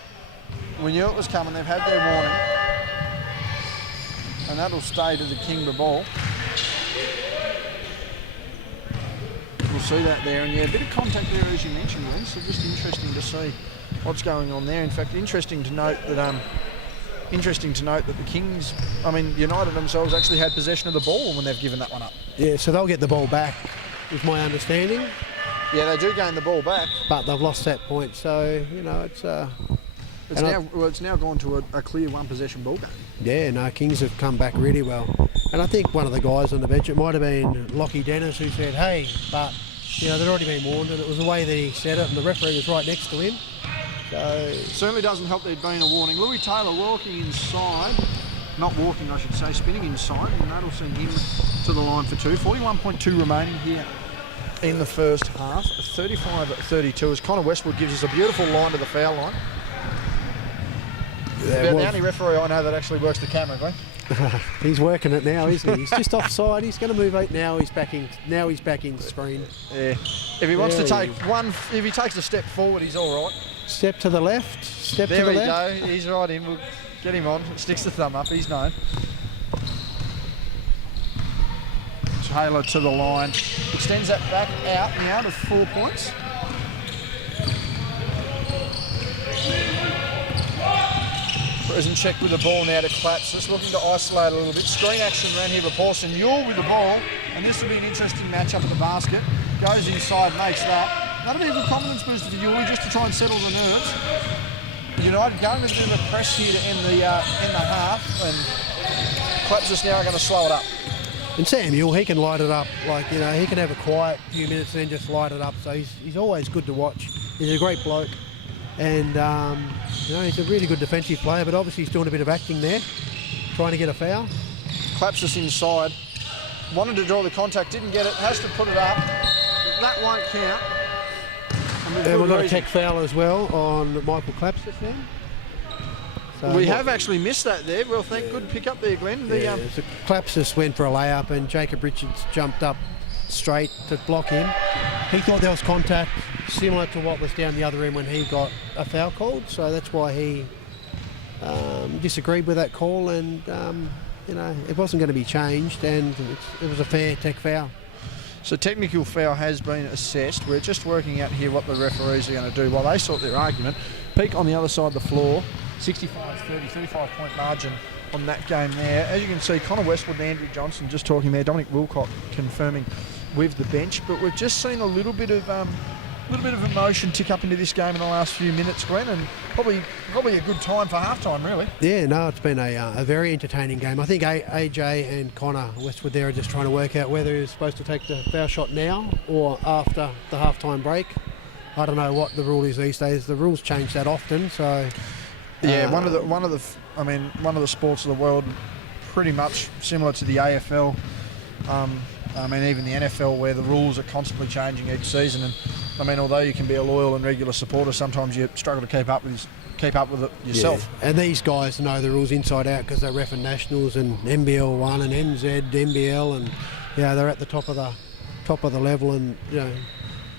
We knew it was coming. They've had their warning, and that'll stay to the Kingborough ball. We'll see that there, and yeah, a bit of contact there as you mentioned, Glenn. So just interesting to see what's going on there. In fact, interesting to note that the Kings, I mean, United themselves actually had possession of the ball when they've given that one up. Yeah, so they'll get the ball back, is my understanding. Yeah, they do gain the ball back, but they've lost that point. So you know, it's now gone to a clear one possession ball game. Yeah, no, Kings have come back really well. And I think one of the guys on the bench, it might have been Lockie Dennis, who said, hey, but, you know, they'd already been warned, and it was the way that he said it, and the referee was right next to him. So certainly doesn't help there'd been a warning. Louis Taylor walking inside, not walking, I should say, spinning inside, and that'll send him to the line for two. 41.2 remaining here in the first half. 35-32 as Connor Westwood gives us a beautiful line to the foul line. Yeah, the only referee I know that actually works the camera, Glenn. He's working it now, isn't he? He's just offside. He's going to move out now. He's back in. Now he's back in the screen. Yeah. If he wants to take one, if he takes a step forward, he's all right. Step to the left. Step there to the left. There we go. He's right in. We'll get him on. Sticks the thumb up. He's known. Taylor to the line. Extends that back out now to 4 points. Present check with the ball now to Claps, just looking to isolate a little bit. Screen action around here with Pawson. Yule with the ball, and this will be an interesting matchup at the basket. Goes inside, makes that. That'll be a good confidence booster for Yule, just to try and settle the nerves. United going with a bit of a press here to end the half, and Claps is now going to slow it up. And Sam Yule, he can light it up. Like, you know, he can have a quiet few minutes and then just light it up. So he's always good to watch. He's a great bloke. And, you know, he's a really good defensive player, but obviously he's doing a bit of acting there, trying to get a foul. Claps us inside. Wanted to draw the contact, didn't get it, has to put it up. That won't count. And we've got a tech foul as well on Michael Claps just now. So we have actually missed that there. Well, good pick up there, Glenn. So Claps just went for a layup, and Jacob Richards jumped up straight to block him. He thought there was contact, similar to what was down the other end when he got a foul called, so that's why he disagreed with that call, and you know, it wasn't going to be changed, and it was a fair tech foul. So technical foul has been assessed. We're just working out here what the referees are going to do while they sort their argument. Peak on the other side of the floor, 65-30, 35-point margin on that game there. As you can see, Connor Westwood and Andrew Johnson just talking there. Dominic Wilcott confirming with the bench, but we've just seen a little bit of emotion tick up into this game in the last few minutes, Glenn, and probably a good time for halftime, really. Yeah, no, it's been a very entertaining game. I think AJ and Connor Westwood there are just trying to work out whether he's supposed to take the foul shot now or after the halftime break. I don't know what the rule is these days. The rules change that often, so. Yeah, one of the sports of the world, pretty much similar to the AFL. I mean, even the NFL, where the rules are constantly changing each season. And I mean, although you can be a loyal and regular supporter, sometimes you struggle to keep up with keep up with it yourself. Yeah. And these guys know the rules inside out because they're reffing nationals and NBL1 and NZ, NBL, and they're at the top of the level, and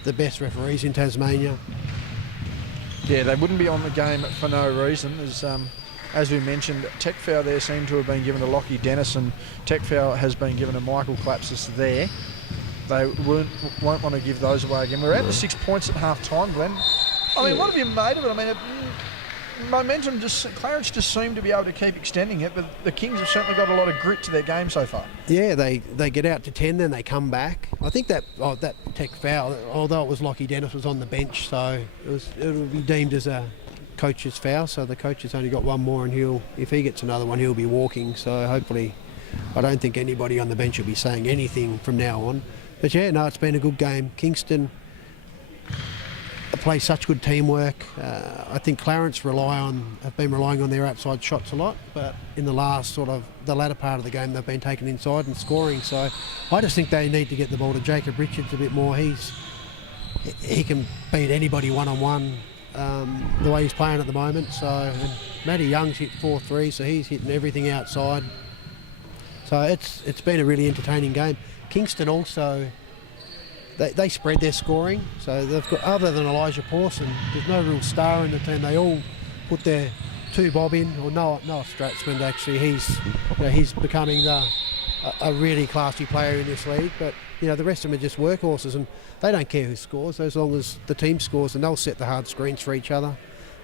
the best referees in Tasmania. Yeah, they wouldn't be on the game for no reason. As we mentioned, tech foul there seemed to have been given to Lockie Dennis, and tech foul has been given to Michael Klapsis there. They won't want to give those away again. We're at the 6 points at half time, Glenn. I mean, what have you made of it? I mean, momentum Clarence just seemed to be able to keep extending it, but the Kings have certainly got a lot of grit to their game so far. Yeah, they get out to 10, then they come back. I think that tech foul, although it was Lockie Dennis, was on the bench, so it would be deemed as a coach's foul. So the coach has only got one more, and if he gets another one, he'll be walking. So hopefully, I don't think anybody on the bench will be saying anything from now on. But it's been a good game. Kingston play such good teamwork. I think Clarence have been relying on their outside shots a lot, but in the latter part of the game, they've been taken inside and scoring. So I just think they need to get the ball to Jacob Richards a bit more. He can beat anybody one-on-one the way he's playing at the moment. So, and Matty Young's hit 4-3, so he's hitting everything outside. So it's been a really entertaining game. Kingston also, they spread their scoring, so they've got, other than Elijah Pawson, there's no real star in the team. They all put their two bob in, or Noah Stratzman actually, he's becoming a really classy player in this league, but the rest of them are just workhorses, and they don't care who scores as long as the team scores, and they'll set the hard screens for each other.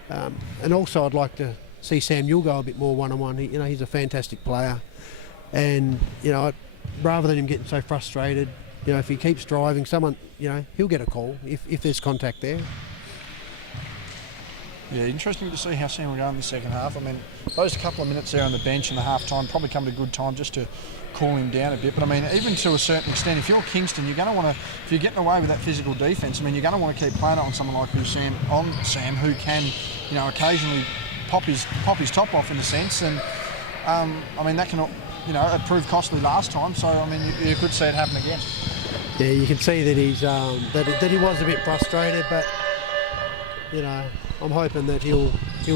And also I'd like to see Sam Newell go a bit more one-on-one. He's a fantastic player, and rather than him getting so frustrated, if he keeps driving, someone, he'll get a call if there's contact there. Yeah, interesting to see how Sam will go in the second half. I mean, those couple of minutes there on the bench in the half-time probably come at a good time just to cool him down a bit. But I mean, even to a certain extent, if you're Kingston, you're going to want to, if you're getting away with that physical defence, I mean, you're going to want to keep playing it on someone like Sam, who can, occasionally pop his top off in a sense. And I mean, that can, it proved costly last time. So I mean, you could see it happen again. Yeah, you can see that he's that he was a bit frustrated, but I'm hoping that he'll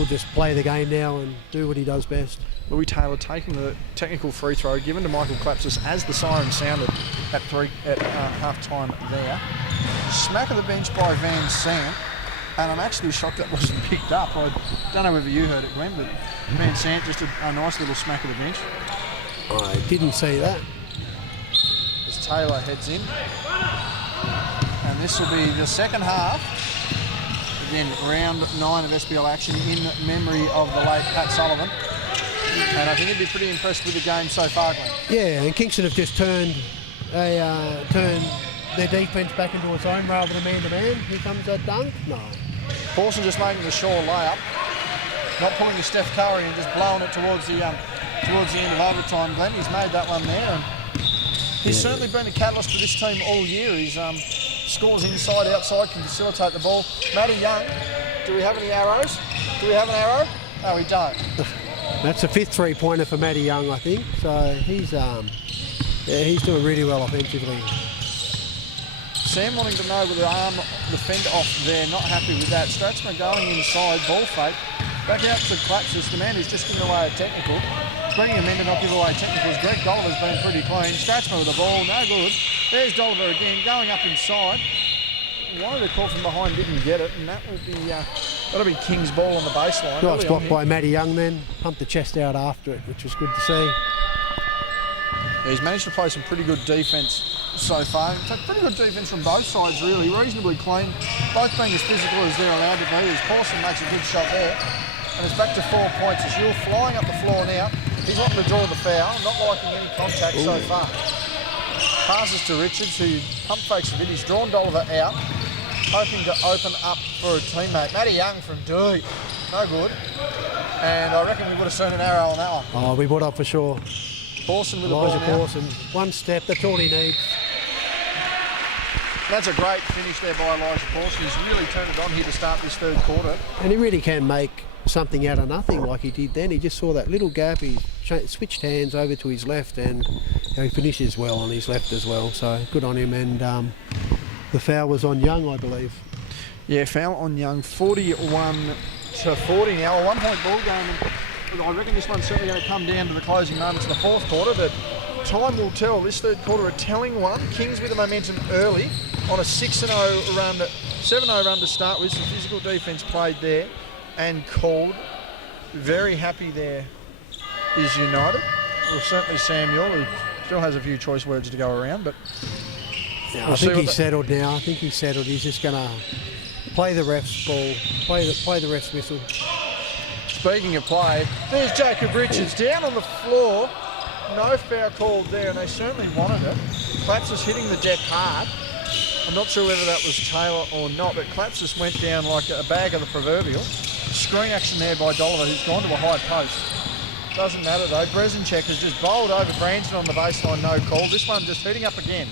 just play the game now and do what he does best. Louis Taylor taking the technical free throw given to Michael Klapsis as the siren sounded at half time there. Smack of the bench by Van Sant, and I'm actually shocked that wasn't picked up. I don't know whether you heard it, Glenn, but Van Sant just a nice little smack of the bench. I didn't see that. As Taylor heads in, and this will be the second half. Again, round 9 of SBL action in memory of the late Pat Sullivan. And I think he'd be pretty impressed with the game so far, Glenn. Yeah, and Kingston have just turned their defence back into its own rather than man-to-man. Here comes that dunk. No. Pawson just making the sure layup. Not pulling his Steph Curry and just blowing it towards the end of overtime, Glenn. He's made that one there. And he's certainly been a catalyst for this team all year. He's scores inside, outside, can facilitate the ball. Matty Young, do we have any arrows? Do we have an arrow? No, we don't. That's the 5th three-pointer for Matty Young, I think. So he's doing really well offensively. Sam wanting to know with the arm, the fender off there, not happy with that. Stratzman going inside, ball fake. Back out to Klapsis, the man who's just given away a technical. Bringing him in to not give away technicals. Greg Dolliver's been pretty clean. Stratzman with the ball, no good. There's Dolliver again, going up inside. Wanted a call from behind, didn't get it, and that will be that'll be King's ball on the baseline. Nice block by Matty Young then. Pumped the chest out after it, which was good to see. Yeah, he's managed to play some pretty good defence so far. Pretty good defence from both sides, really. Reasonably clean. Both being as physical as they're allowed to be. As Pawson makes a good shot there. And it's back to 4 points. As you're flying up the floor now. He's wanting to draw the foul, not liking any contact so far. Passes to Richards, who pump fakes a bit. He's drawn Dolliver out, hoping to open up for a teammate. Matty Young from deep, no good. And I reckon we would have seen an arrow on that one. Oh, we would have for sure. Pawson with the ball now. Pawson, one step, that's all he needs. That's a great finish there by Elijah Pawson. He's really turned it on here to start this third quarter. And he really can make something out of nothing like he did then. He just saw that little gap, he switched hands over to his left, and he finishes well on his left as well, so good on him. And the foul was on Young, I believe. Yeah, foul on Young, 41 to 40 now. A 1 point ball game. And I reckon this one's certainly going to come down to the closing moments of the fourth quarter, but time will tell. This third quarter, a telling one. Kings with the momentum early on a 6-0 run, 7-0 run to start with. Some physical defence played there and called. Very happy there is United. Well, certainly Samuel, who still has a few choice words to go around, but I think he's settled now. I think he's settled. He's just going to play the ref's ball, play the ref's whistle. Speaking of play, there's Jacob Richards down on the floor. No foul called there, and they certainly wanted it. Clatsis hitting the deck hard. I'm not sure whether that was Taylor or not, but Clatsis went down like a bag of the proverbial. Screen action there by Dolliver, who's gone to a high post. Doesn't matter though. Brezinchek has just bowled over Branson on the baseline, no call. This one just heating up again.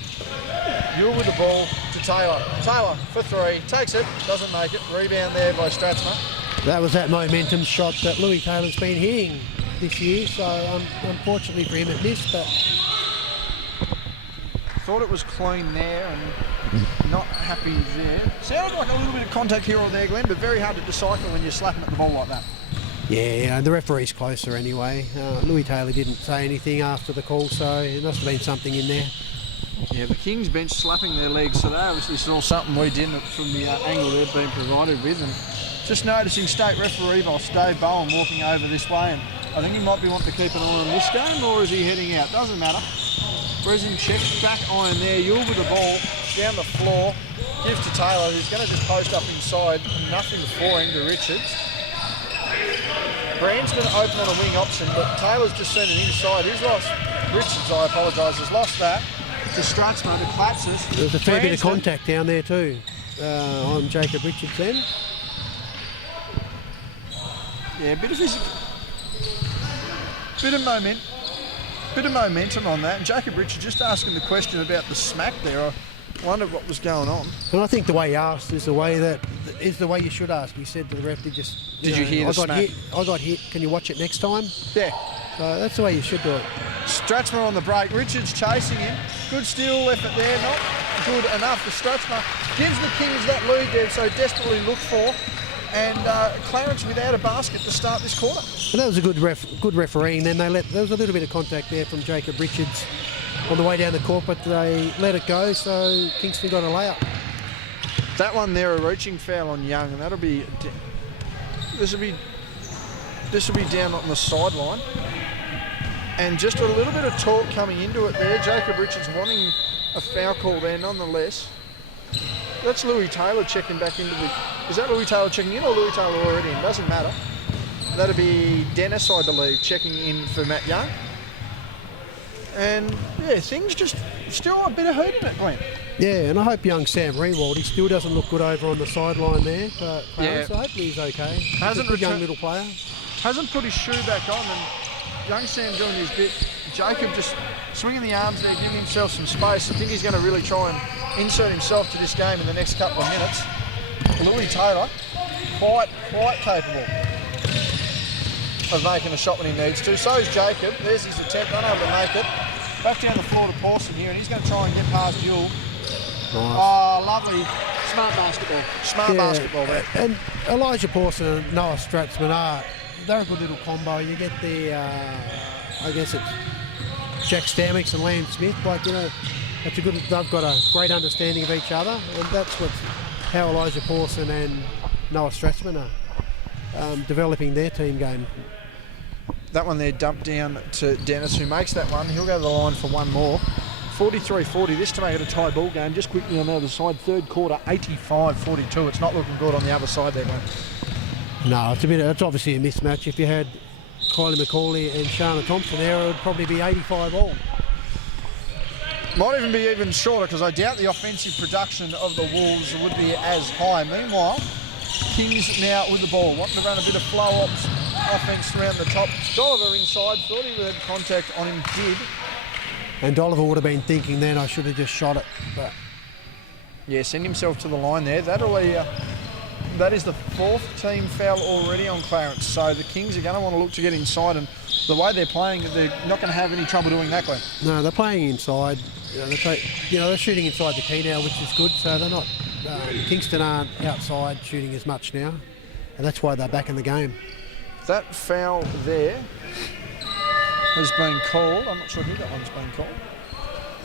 Yule with the ball to Taylor. Taylor for three, takes it, doesn't make it. Rebound there by Stratzman. That was that momentum shot that Louis Taylor's been hitting this year, so unfortunately for him it missed, but... Thought it was clean there and not happy there. Sounded like a little bit of contact here or there, Glenn, but very hard to decipher when you're slapping at the ball like that. Yeah, the referee's closer anyway. Louis Taylor didn't say anything after the call, so it must have been something in there. Yeah, the Kings bench slapping their legs, so they obviously saw something we didn't from the angle they've been provided with. And just noticing state referee boss Dave Bowen walking over this way, and I think he might be wanting to keep an eye on this game, or is he heading out? Doesn't matter. Brezinchek back iron there, Yule with the ball, down the floor, gives to Taylor, who's going to just post up inside, nothing for him to Richards. Brand's going to open on a wing option, but Taylor's just seen it inside. He's lost, Richards, I apologise, has lost that to Stratzman, to Clatsis. There was a fair bit of contact down there too, on Jacob Richards then. Yeah, bit of momentum on that. And Jacob Richards just asking the question about the smack there. I wondered what was going on. And I think the way he asked is the way you should ask. He said to the ref, did you hear the smack? I got hit. Can you watch it next time? Yeah. So that's the way you should do it. Stratzman on the break. Richards chasing him. Good steal effort there. Not good enough for Stratzman. Gives the Kings that lead there, so desperately looked for. And Clarence without a basket to start this quarter. And that was a good refereeing. Then there was a little bit of contact there from Jacob Richards on the way down the court, but they let it go, so Kingston got a layup. That one there, a reaching foul on Young, and that'll be this will be down on the sideline. And just a little bit of talk coming into it there. Jacob Richards wanting a foul call there, nonetheless. That's Louis Taylor checking back into the... Is that Louis Taylor checking in or Louis Taylor already in? Doesn't matter. That'll be Dennis, I believe, checking in for Matt Young. And, yeah, things just still a bit of hurt in it, Glenn. Yeah, and I hope young Sam Rewald, he still doesn't look good over on the sideline there. But Clarence, yeah. I hope he's okay. He's a good young little player. Hasn't put his shoe back on, and young Sam doing his bit. Jacob just swinging the arms there, giving himself some space. I think he's going to really try and insert himself to this game in the next couple of minutes. Louis Taylor, quite capable of making a shot when he needs to. So is Jacob. There's his attempt, unable to make it. Back down the floor to Pawson here, and he's going to try and get past Yule. Nice. Oh, lovely. Smart basketball. Basketball there. And Elijah Pawson and Noah Stratzman they're a good little combo. You get the, I guess it's Jack Stamix and Liam Smith. They've got a great understanding of each other, and that's how Elijah Pawson and Noah Stratzman are developing their team game. That one there dumped down to Dennis, who makes that one. He'll go to the line for one more. 43-40, this to make it a tie ball game. Just quickly on the other side, third quarter, 85-42. It's not looking good on the other side there, mate. No, it's obviously a mismatch. If you had Kylie McCauley and Shana Thompson there, it would probably be 85 all. Might even shorter, because I doubt the offensive production of the Wolves would be as high. Meanwhile, Kings now with the ball, wanting to run a bit of flow ops offense around the top. Dolliver inside, thought he had contact on him, did. And Dolliver would have been thinking then, I should have just shot it. But yeah, send himself to the line there. That is the fourth team foul already on Clarence. So the Kings are going to want to look to get inside, and the way they're playing, they're not going to have any trouble doing that, Glenn. No, they're playing inside. They're shooting inside the key now, which is good. So they're not. Kingston aren't outside shooting as much now. and that's why they're back in the game. That foul there has been called. I'm not sure who that one's been called.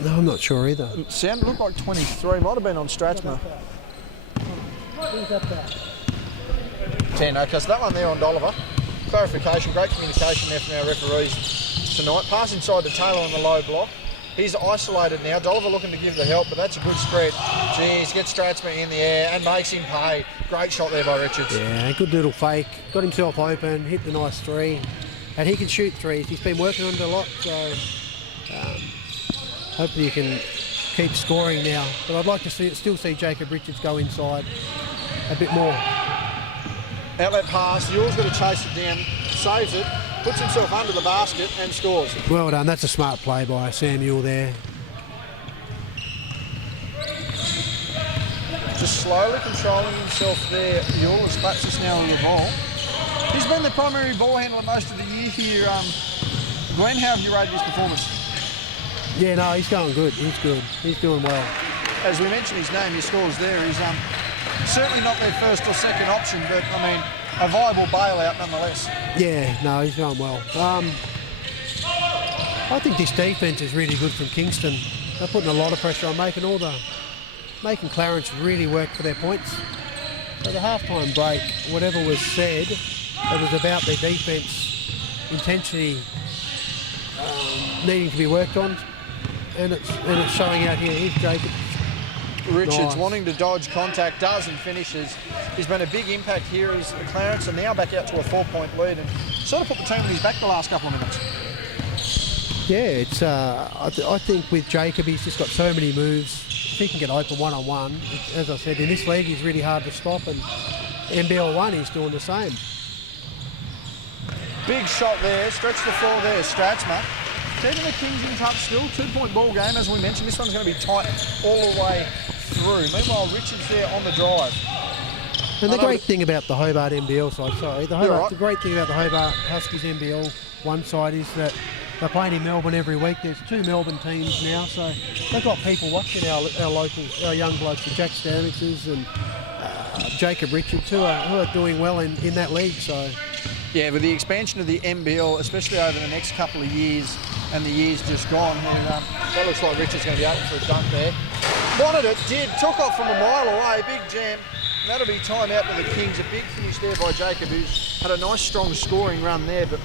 No, I'm not sure either. It sounded, looked like 23. Might have been on Strathmore. Who's that foul? 10, okay, so that one there on Dolliver. Clarification, great communication there from our referees tonight. Pass inside to Taylor on the low block. He's isolated now. Dolliver looking to give the help, but that's a good spread. Jeez, gets Strathmore in the air and makes him pay. Great shot there by Richards. Yeah, good little fake. Got himself open, hit the nice three. And he can shoot threes. He's been working on it a lot, so hopefully he can keep scoring now. But I'd like to still see Jacob Richards go inside a bit more. Outlet pass, Yule's got to chase it down, saves it, puts himself under the basket and scores. Well done, that's a smart play by Samuel there. Just slowly controlling himself there, Yule, as Batsis now on the ball. He's been the primary ball handler most of the year here. Glenn, how have you rated his performance? Yeah, no, he's going good. He's good. He's doing well. As we mentioned his name, his scores there. He's certainly not their first or second option, but I mean, a viable bailout nonetheless. Yeah, no, he's going well. I think this defence is really good from Kingston. They're putting a lot of pressure on, making Clarence really work for their points. So the halftime break, whatever was said, it was about their defence intensity needing to be worked on, and it's showing out here. Here's Jacob Richards nice. Wanting to dodge contact, does and finishes. He's been a big impact here as Clarence are now back out to a 4-point lead and sort of put the team on his back the last couple of minutes. Yeah, it's. I think with Jacob, he's just got so many moves. If he can get open one-on-one, as I said, in this league, he's really hard to stop, and NBL1, he's doing the same. Big shot there, stretch the floor there, Strathmore. Keeping the Kings in touch still, 2-point ball game, as we mentioned. This one's going to be tight all the way through. Meanwhile, Richards there on the drive. And the great thing about the Hobart NBL side, the great thing about the Hobart Huskies NBL one side is that they're playing in Melbourne every week. There's 2 Melbourne teams now, so they've got people watching our locals, our young blokes, the Jack Stamixes and Jacob Richards, who are doing well in that league. So. Yeah, with the expansion of the NBL, especially over the next couple of years and the years just gone, that looks like Richards going to be open for a dunk there. Wanted it, did, took off from a mile away, big jam. And that'll be time out to the Kings. A big finish there by Jacob, who's had a nice strong scoring run there. But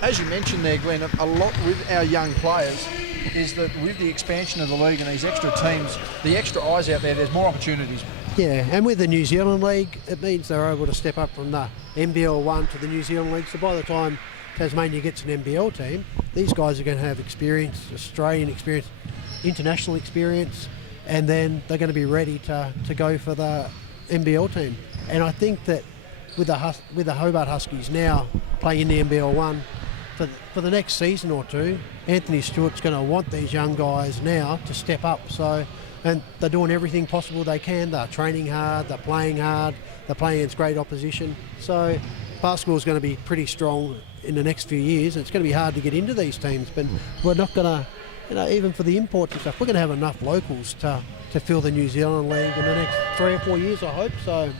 as you mentioned there, Glenn, a lot with our young players is that with the expansion of the league and these extra teams, the extra eyes out there, there's more opportunities. Yeah, and with the New Zealand League, it means they're able to step up from the NBL 1 to the New Zealand League. So by the time Tasmania gets an NBL team, these guys are going to have experience, Australian experience, international experience, and then they're going to be ready to go for the NBL team. And I think that with the Hobart Huskies now playing in the NBL 1, for the next season or two, Anthony Stewart's going to want these young guys now to step up. So. And they're doing everything possible they can. They're training hard, they're playing against great opposition. So basketball is going to be pretty strong in the next few years. And it's going to be hard to get into these teams, but we're not going to, even for the imports and stuff, we're going to have enough locals to fill the New Zealand League in the next 3 or 4 years, I hope. So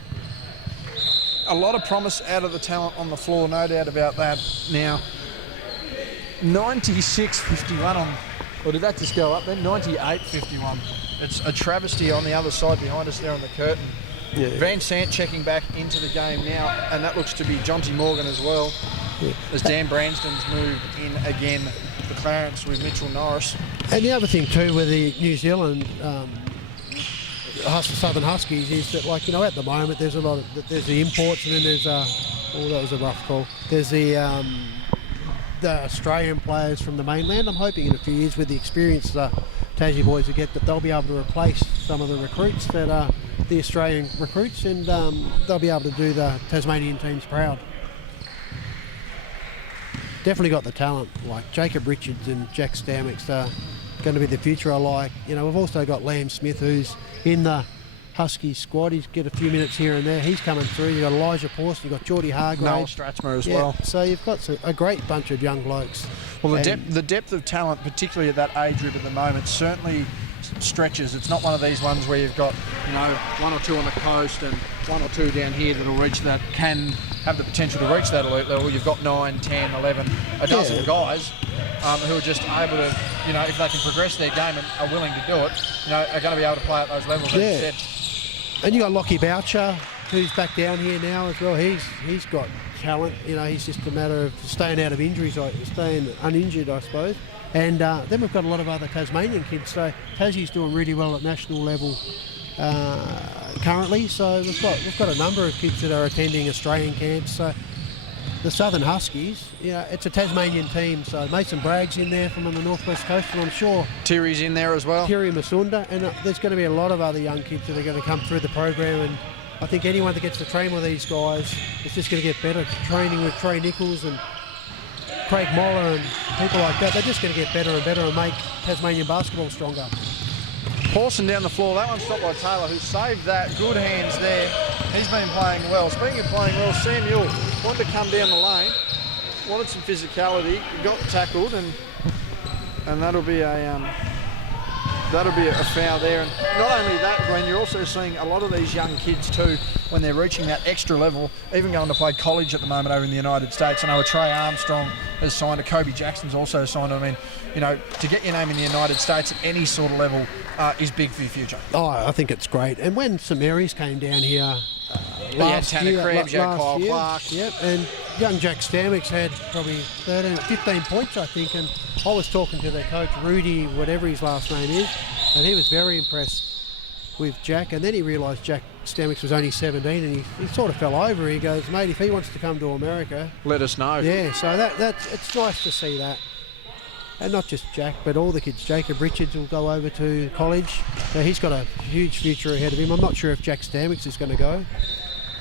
a lot of promise out of the talent on the floor, no doubt about that. Now, 96-51 on, or did that just go up then? 98-51. It's a travesty on the other side behind us there on the curtain. Yeah. Van Sant checking back into the game now, and that looks to be Jonty Morgan as well. Yeah. As Dan Branston's moved in again for Clarence with Mitchell Norris. And the other thing too with the New Zealand Southern Huskies is that, like, at the moment there's the imports, and then there's that was a rough call. There's the Australian players from the mainland. I'm hoping in a few years with the experience the Tassie boys will get, that they'll be able to replace some of the recruits that are the Australian recruits, and they'll be able to do the Tasmanian teams proud. Definitely got the talent, like Jacob Richards and Jack Stamix are going to be the future. I like. We've also got Liam Smith, who's in the Husky squad. He's get a few minutes here and there. He's coming through. You've got Elijah Pawson, you've got Geordie Hargrave. Noel Strathmore as well. So you've got a great bunch of young blokes. Well, the depth of talent, particularly at that age group at the moment, certainly stretches. It's not one of these ones where you've got, you know, 1 or 2 on the coast and 1 or 2 down here that'll reach that, can have the potential to reach that elite level. You've got 9, 10, 11, a dozen guys who are just able to, you know, if they can progress their game and are willing to do it, you know, are going to be able to play at those levels, as you said. And you got Lockie Boucher, who's back down here now as well. He's got talent. You know, he's just a matter of staying out of injuries, staying uninjured, I suppose. And then we've got a lot of other Tasmanian kids. So Tassie's doing really well at national level currently. So we've got a number of kids that are attending Australian camps. So the Southern Huskies, you know, it's a Tasmanian team. So Mason Bragg's in there from on the northwest coast, and I'm sure Terry's in there as well. Terry Masunda, and there's going to be a lot of other young kids that are going to come through the program. And I think anyone that gets to train with these guys is just going to get better. Training with Trey Nichols and Craig Moller and people like that, they're just going to get better and better and make Tasmanian basketball stronger. Pawson down the floor, that one stopped by Taylor, who saved that. Good hands there. He's been playing well. Speaking of playing well, Samuel wanted to come down the lane, wanted some physicality, got tackled, and that'll be a foul there. And not only that, Glenn, you're also seeing a lot of these young kids too, when they're reaching that extra level, even going to play college at the moment over in the United States. I know Trey Armstrong has signed, a Kobe Jackson's also signed. I mean, you know, to get your name in the United States at any sort of level is big for your future. Oh, I think it's great. And when St Mary's came down here last year, Kyle Clark. Yep, and young Jack Stamix had probably 15 points, I think, and I was talking to their coach, Rudy, whatever his last name is, and he was very impressed with Jack, and then he realised Jack Stamix was only 17, and he sort of fell over. He goes, mate, if he wants to come to America, let us know. Yeah, so that's it's nice to see that. And not just Jack, but all the kids. Jacob Richards will go over to college. So he's got a huge future ahead of him. I'm not sure if Jack Stamix is going to go.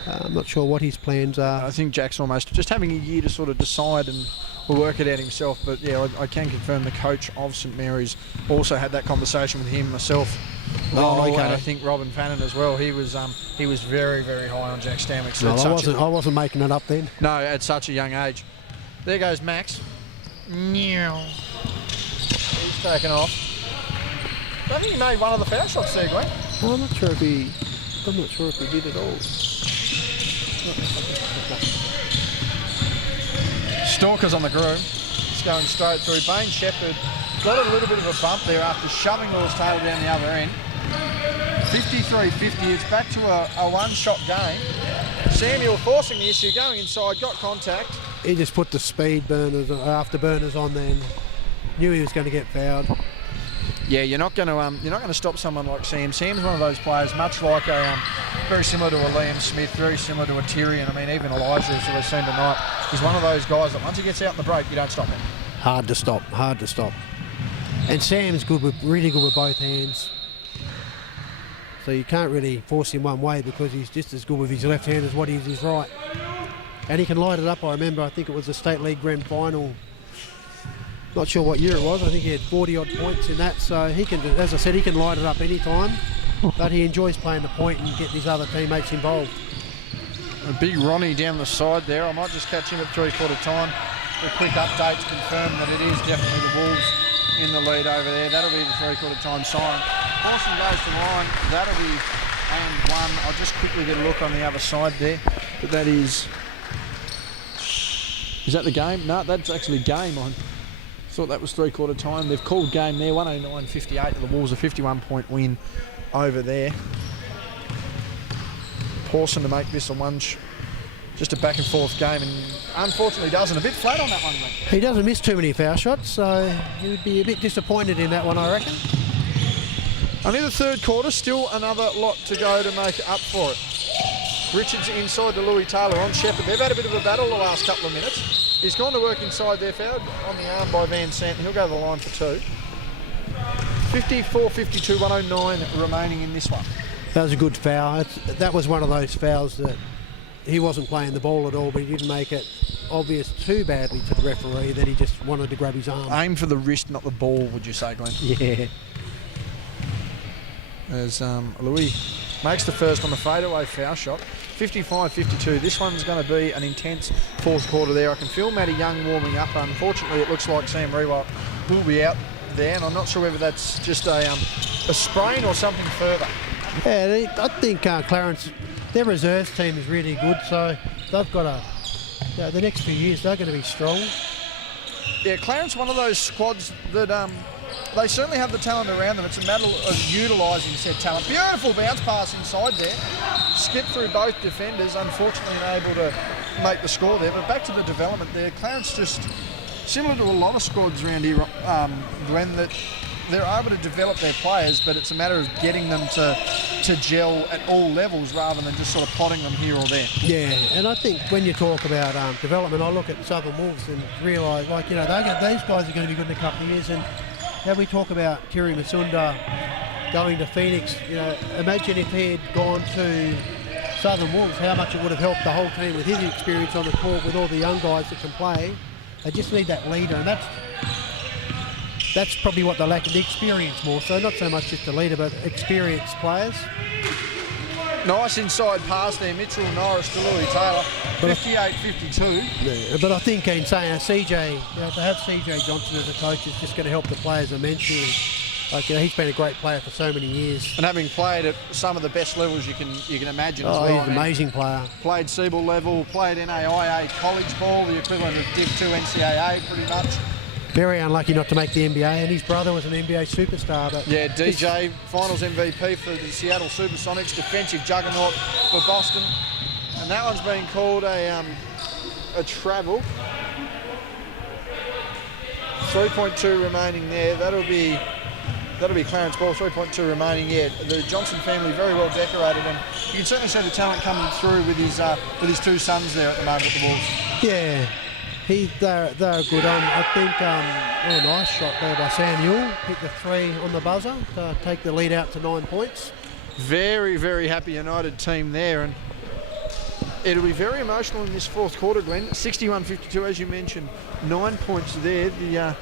I'm not sure what his plans are. I think Jack's almost just having a year to sort of decide and work it out himself. But yeah, I can confirm the coach of St Mary's also had that conversation with him, myself. Okay. And I think Robin Fannin as well. He was very, very high on Jack Stamix. No, I wasn't making it up then. No, at such a young age. There goes Max. He's taken off. I think he made one of the foul shots there, Glenn. I'm not sure if he did at all. Stalker's on the groove. It's going straight through. Bain Shepherd got a little bit of a bump there after shoving Lewis Taylor down the other end. 53-50. It's back to a one-shot game. Samuel forcing the issue, going inside, got contact. He just put the speed afterburners on there and knew he was going to get fouled. Yeah, you're not going to stop someone like Sam. Sam's one of those players, much like very similar to a Liam Smith, very similar to a Tyrion. I mean, even Elijah, as we've seen tonight, is one of those guys that once he gets out in the break, you don't stop him. Hard to stop. And Sam's really good with both hands. So you can't really force him one way because he's just as good with his left hand as what he is his right. And he can light it up. I remember, I think it was the State League Grand Final. Not sure what year it was. I think he had 40-odd points in that. So he can, as I said, he can light it up any time. But he enjoys playing the point and getting his other teammates involved. A big Ronnie down the side there. I might just catch him at three-quarter time. A quick update to confirm that it is definitely the Wolves in the lead over there. That'll be the three-quarter time sign. Pawson goes to line. That'll be and one. I'll just quickly get a look on the other side there. But that is... Is that the game? No, that's actually game on. Thought that was three-quarter time. They've called game there. 109-58. The Wolves a 51-point win over there. Pawson to make this a just a back and forth game, and unfortunately doesn't. A bit flat on that one, mate. He doesn't miss too many foul shots, so he would be a bit disappointed in that one, I reckon. Only the third quarter, still another lot to go to make up for it. Richards inside to Louis Taylor on Shepherd. They've had a bit of a battle the last couple of minutes. He's gone to work inside there, fouled on the arm by Van Sant. He'll go to the line for two. 54-52, 109 remaining in this one. That was a good foul. That was one of those fouls that he wasn't playing the ball at all, but he didn't make it obvious too badly to the referee that he just wanted to grab his arm. Aim for the wrist, not the ball, would you say, Glenn? Yeah. As Louis makes the first on the fadeaway foul shot. 55-52. This one's going to be an intense fourth quarter there. I can feel Matty Young warming up. Unfortunately, it looks like Sam Rewalt will be out there, and I'm not sure whether that's just a a sprain or something further. Yeah, I think Clarence, their reserves team is really good, so they've got the next few years they're going to be strong. Yeah, Clarence, one of those squads that they certainly have the talent around them. It's a matter of utilising said talent. Beautiful bounce pass inside there. Skipped through both defenders, unfortunately unable to make the score there. But back to the development there. Clarence just, similar to a lot of squads around here, Glenn, that they're able to develop their players, but it's a matter of getting them to gel at all levels rather than just sort of plotting them here or there. Yeah, and I think when you talk about development, I look at Southern Wolves and realise, like, you know, these guys are going to be good in a couple of years. And now we talk about Kiri Masunda going to Phoenix. You know, imagine if he had gone to Southern Wolves, how much it would have helped the whole team with his experience on the court, with all the young guys that can play. They just need that leader, and that's probably what they lack, the experience more. So not so much just a leader, but experienced players. Nice inside pass there, Mitchell Norris to Louis Taylor, 58-52. Yeah, but I think in saying CJ, you know, to have CJ Johnson as a coach is just going to help the players immensely. Like, you know, he's been a great player for so many years. And having played at some of the best levels you can imagine as well. He's an amazing player. Played Seabull level, played NAIA college ball, the equivalent of Div 2 NCAA pretty much. Very unlucky not to make the NBA, and his brother was an NBA superstar. But yeah, DJ, finals MVP for the Seattle Supersonics, defensive juggernaut for Boston. And that one's been called a travel. 3.2 remaining there. That'll be Clarence ball, 3.2 remaining. Yeah, the Johnson family very well decorated, and you can certainly see the talent coming through with his two sons there at the moment at the Wolves. Yeah. They're good. I think nice shot there by Sam Ewell. Hit the three on the buzzer to take the lead out to 9 points. Very, very happy United team there, and it'll be very emotional in this fourth quarter, Glenn. 61-52, as you mentioned, 9 points there. The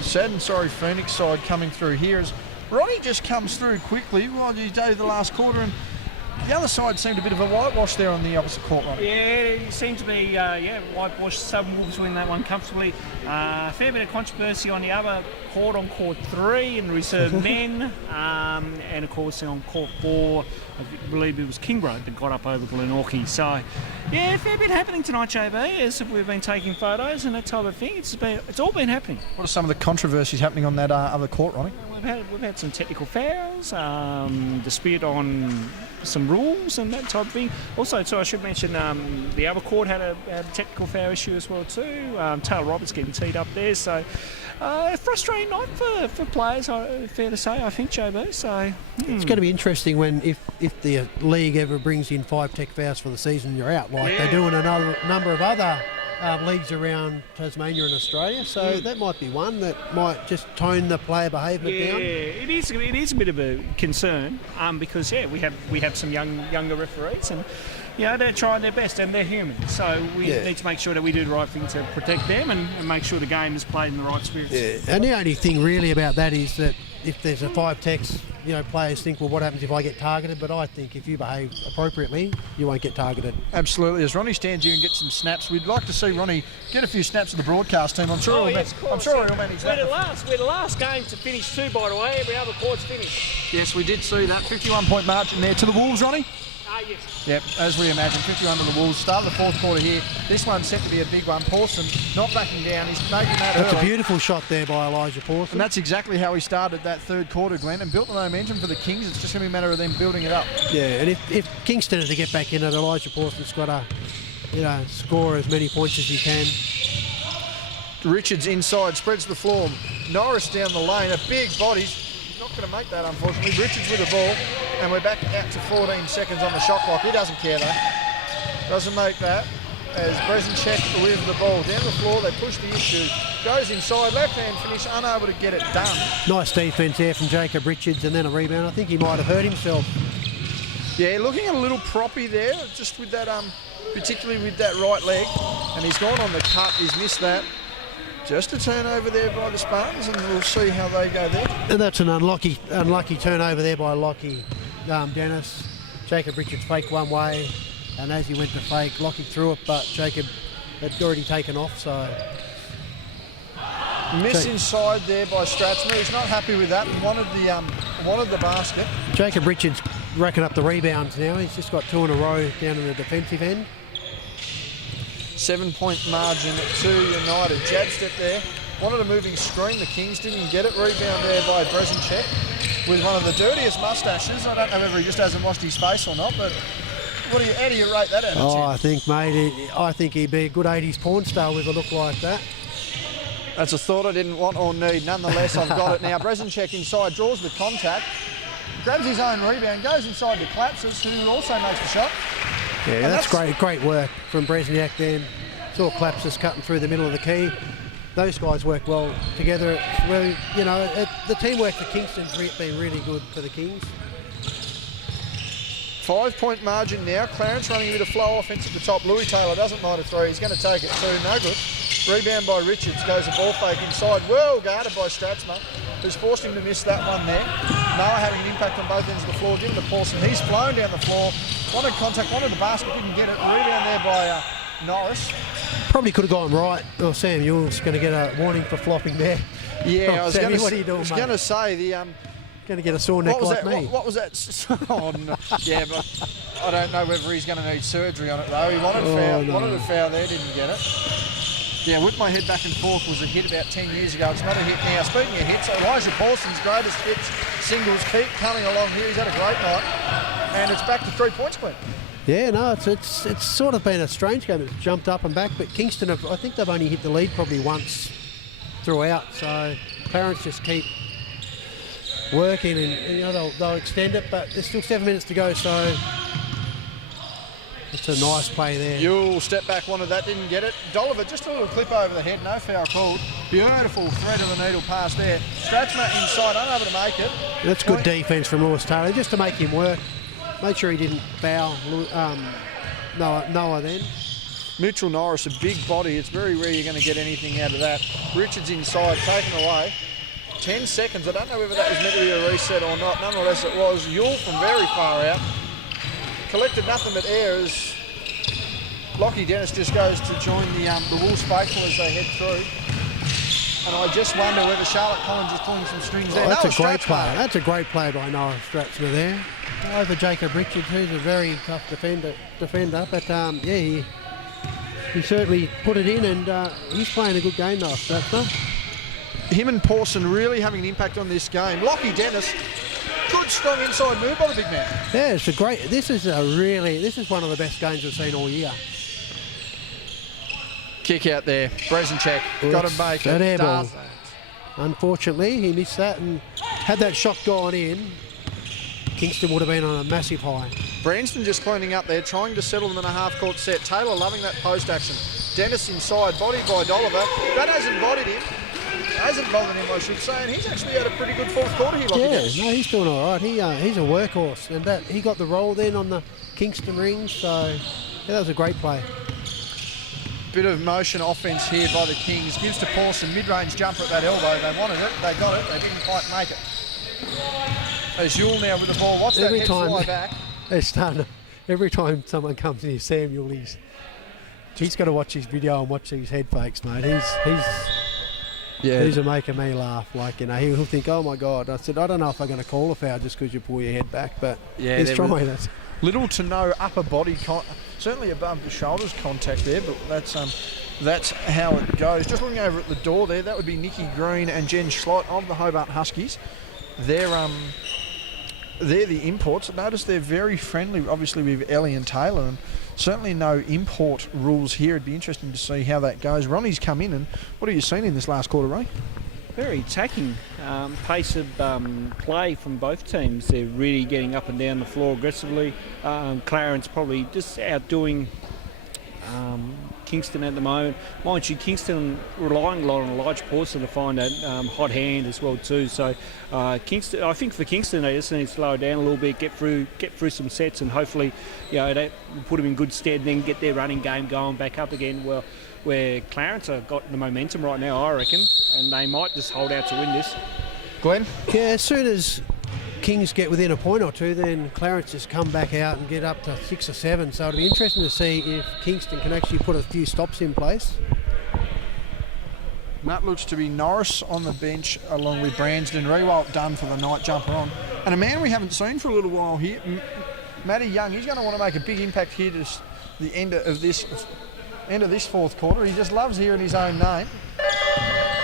sad and sorry Phoenix side coming through here as Ronnie just comes through quickly while you do the last quarter, and the other side seemed a bit of a whitewash there on the opposite court, Ronnie. Yeah, it seemed to be whitewash. Southern Wolves win that one comfortably. Fair bit of controversy on the other court, on court 3 in reserve men, and of course on court 4, I believe it was Kingborough that got up over Glenorchy. So yeah, fair bit happening tonight, JB, as we've been taking photos and that type of thing. It's all been happening. What are some of the controversies happening on that other court, Ronnie? We've had some technical fouls, dispute on some rules and that type of thing. Also, too, I should mention the other court had a technical foul issue as well too. Taylor Roberts getting teed up there, so frustrating night for players. Fair to say, I think, JB. So it's going to be interesting when if the league ever brings in 5 tech fouls for the season, you're out. Like they're doing another number of other leagues around Tasmania and Australia, so that might be one that might just tone the player behaviour down. Yeah, it is a bit of a concern because we have some younger referees, and they're trying their best and they're human, so we need to make sure that we do the right thing to protect them and make sure the game is played in the right spirit. Yeah, and the only thing really about that is that if there's a 5 techs, players think, well, what happens if I get targeted? But I think if you behave appropriately, you won't get targeted. Absolutely. As Ronnie stands here and gets some snaps, we'd like to see Ronnie get a few snaps of the broadcast team. I'm sure he'll manage that. We're the last game to finish 2, by the way. Every other quarter's finished. Yes, we did see that. 51-point margin there to the Wolves, Ronnie. Yes. Yep, as we imagined, 51 to the Wolves. Start of the fourth quarter here. This one's set to be a big one. Pawson not backing down. He's making that That's early. a beautiful shot there by Elijah Pawson. And that's exactly how he started that third quarter, Glenn, and built the momentum for the Kings. It's just going to be a matter of them building it up. Yeah, and if Kingston is to get back in it, Elijah Pawson's got to, score as many points as he can. Richards inside, spreads the floor. Norris down the lane, a big body. Not going to make that, unfortunately. Richards with the ball, and we're back out to 14 seconds on the shot clock. He doesn't care though. Doesn't make that. As Brezinchek with the ball down the floor, they push the issue. Goes inside, left hand finish, unable to get it done. Nice defence there from Jacob Richards, and then a rebound. I think he might have hurt himself. Yeah, looking a little proppy there, just with that, particularly with that right leg, and he's gone on the cut. He's missed that. Just a turnover there by the Spartans, and we'll see how they go there. And that's an unlucky turnover there by Lockie Dennis. Jacob Richards faked one way, and as he went to fake, Lockie threw it, but Jacob had already taken off, so... Miss inside there by Stratzman. He's not happy with that. He wanted wanted the basket. Jacob Richards racking up the rebounds now. He's just got 2 in a row down in the defensive end. 7-point margin to United. Jab step there. Wanted a moving screen. The Kings didn't get it. Rebound there by Brezinchek with one of the dirtiest mustaches. I don't know whether he just hasn't washed his face or not, but how do you rate that out of 10? Oh, I think, mate, I think he'd be a good 80s porn star with a look like that. That's a thought I didn't want or need. Nonetheless, I've got it now. Brezinchek inside, draws the contact, grabs his own rebound, goes inside to Klapsis, who also makes the shot. Yeah, that's great work from Brezinchek then. Saw Klapsis cutting through the middle of the key. Those guys work well together. It's really, you know, the teamwork for Kingston's been really good for the Kings. 5-point margin now. Clarence running a bit of flow offense at the top. Louis Taylor doesn't mind a three. He's going to take it too. No good. Rebound by Richards. Goes a ball fake inside. Well guarded by Stratzman, who's forced him to miss that one there. Noah having an impact on both ends of the floor. Given to Paulson. He's flown down the floor. Wanted contact, wanted the basket, didn't get it. Rebound there by Norris. Probably could have gone right. Oh, Sam Ewell's going to get a warning for flopping there. Yeah, what are you doing, I was going to say the going to get a sore neck like me. What was that? Oh, no. Yeah, but I don't know whether he's going to need surgery on it though. He wanted a foul there, didn't get it. Yeah, whipped my head back and forth was a hit about 10 years ago. It's not a hit now. Speaking of hits, Elijah Paulson's greatest hits singles keep coming along here. He's had a great night, and it's back to 3 points, Clint. Yeah, no, it's sort of been a strange game. It's jumped up and back, but Kingston I think they've only hit the lead probably once throughout. So Clarence just keep working, and you know they'll extend it, but there's still 7 minutes to go. So it's a nice play there. You'll step back, wanted that, didn't get it. Dolliver, just a little clip over the head, no foul called. Beautiful thread of the needle pass there. Stratzman inside, unable to make it. That's good defence from Lewis Taylor, just to make him work. Make sure he didn't foul Noah then. Mitchell Norris, a big body. It's very rare you're going to get anything out of that. Richards inside, taken away. 10 seconds. I don't know whether that was meant to be a reset or not. Nonetheless, it was. Yule from very far out. Collected nothing but air as Lockie Dennis just goes to join the Wolves faithful as they head through. And I just wonder whether Charlotte Collins is pulling some strings there. That's a great play. That's a great play by Noah Stratzman there. Over Jacob Richards, who's a very tough defender. But yeah, he certainly put it in, and he's playing a good game, Noah Stratzman. Him and Pawson really having an impact on this game. Lockie Dennis, good strong inside move by the big man. Yeah, it's a great. This is one of the best games we've seen all year. Kick out there, Brezinchek got to make that it. Air ball. Unfortunately, he missed that, and had that shot gone in, Kingston would have been on a massive high. Branston just cleaning up there, trying to settle them in a half-court set. Taylor loving that post action. Dennis inside, bodied by Dolliver. That hasn't bothered him, I should say, and he's actually had a pretty good fourth quarter here. Yeah, no, he's doing all right. He's a workhorse, and he got the roll then on the Kingston ring, so yeah, that was a great play. Bit of motion offense here by the Kings. Gives to Pawson, mid-range jumper at that elbow. They wanted it, they got it, they didn't quite make it. As Yule now with the ball. Watch that head fly back. They're starting to, every time someone comes in here, Sam Yule, he's got to watch his video and watch these head fakes, mate. He's a making me laugh. Like, you know, he'll think, oh my God. I said, I don't know if I'm going to call a foul just because you pull your head back, but yeah, he's trying it. Little to no upper body, certainly above the shoulders contact there, but that's how it goes. Just looking over at the door there, that would be Nikki Green and Jen Schlott of the Hobart Huskies. They're the imports. Notice they're very friendly, obviously, with Ellie and Taylor, and certainly no import rules here. It'd be interesting to see how that goes. Ronnie's come in, and what have you seen in this last quarter, Ray? Very attacking pace of play from both teams. They're really getting up and down the floor aggressively. Clarence probably just outdoing Kingston at the moment. Mind you, Kingston relying a lot on Elijah Pawson to find that hot hand as well too. So Kingston, I think for Kingston, they just need to slow it down a little bit, get through some sets, and hopefully, you know, they put them in good stead, and then get their running game going back up again. Well, where Clarence have got the momentum right now, I reckon, and they might just hold out to win this. Glenn? Yeah, as soon as Kings get within a point or two, then Clarence just come back out and get up to 6 or 7. So it'll be interesting to see if Kingston can actually put a few stops in place. And that looks to be Norris on the bench along with Bransden. Very well done for the night jumper on. And a man we haven't seen for a little while here, Matty Young. He's going to want to make a big impact here to the end of this fourth quarter. He just loves hearing his own name.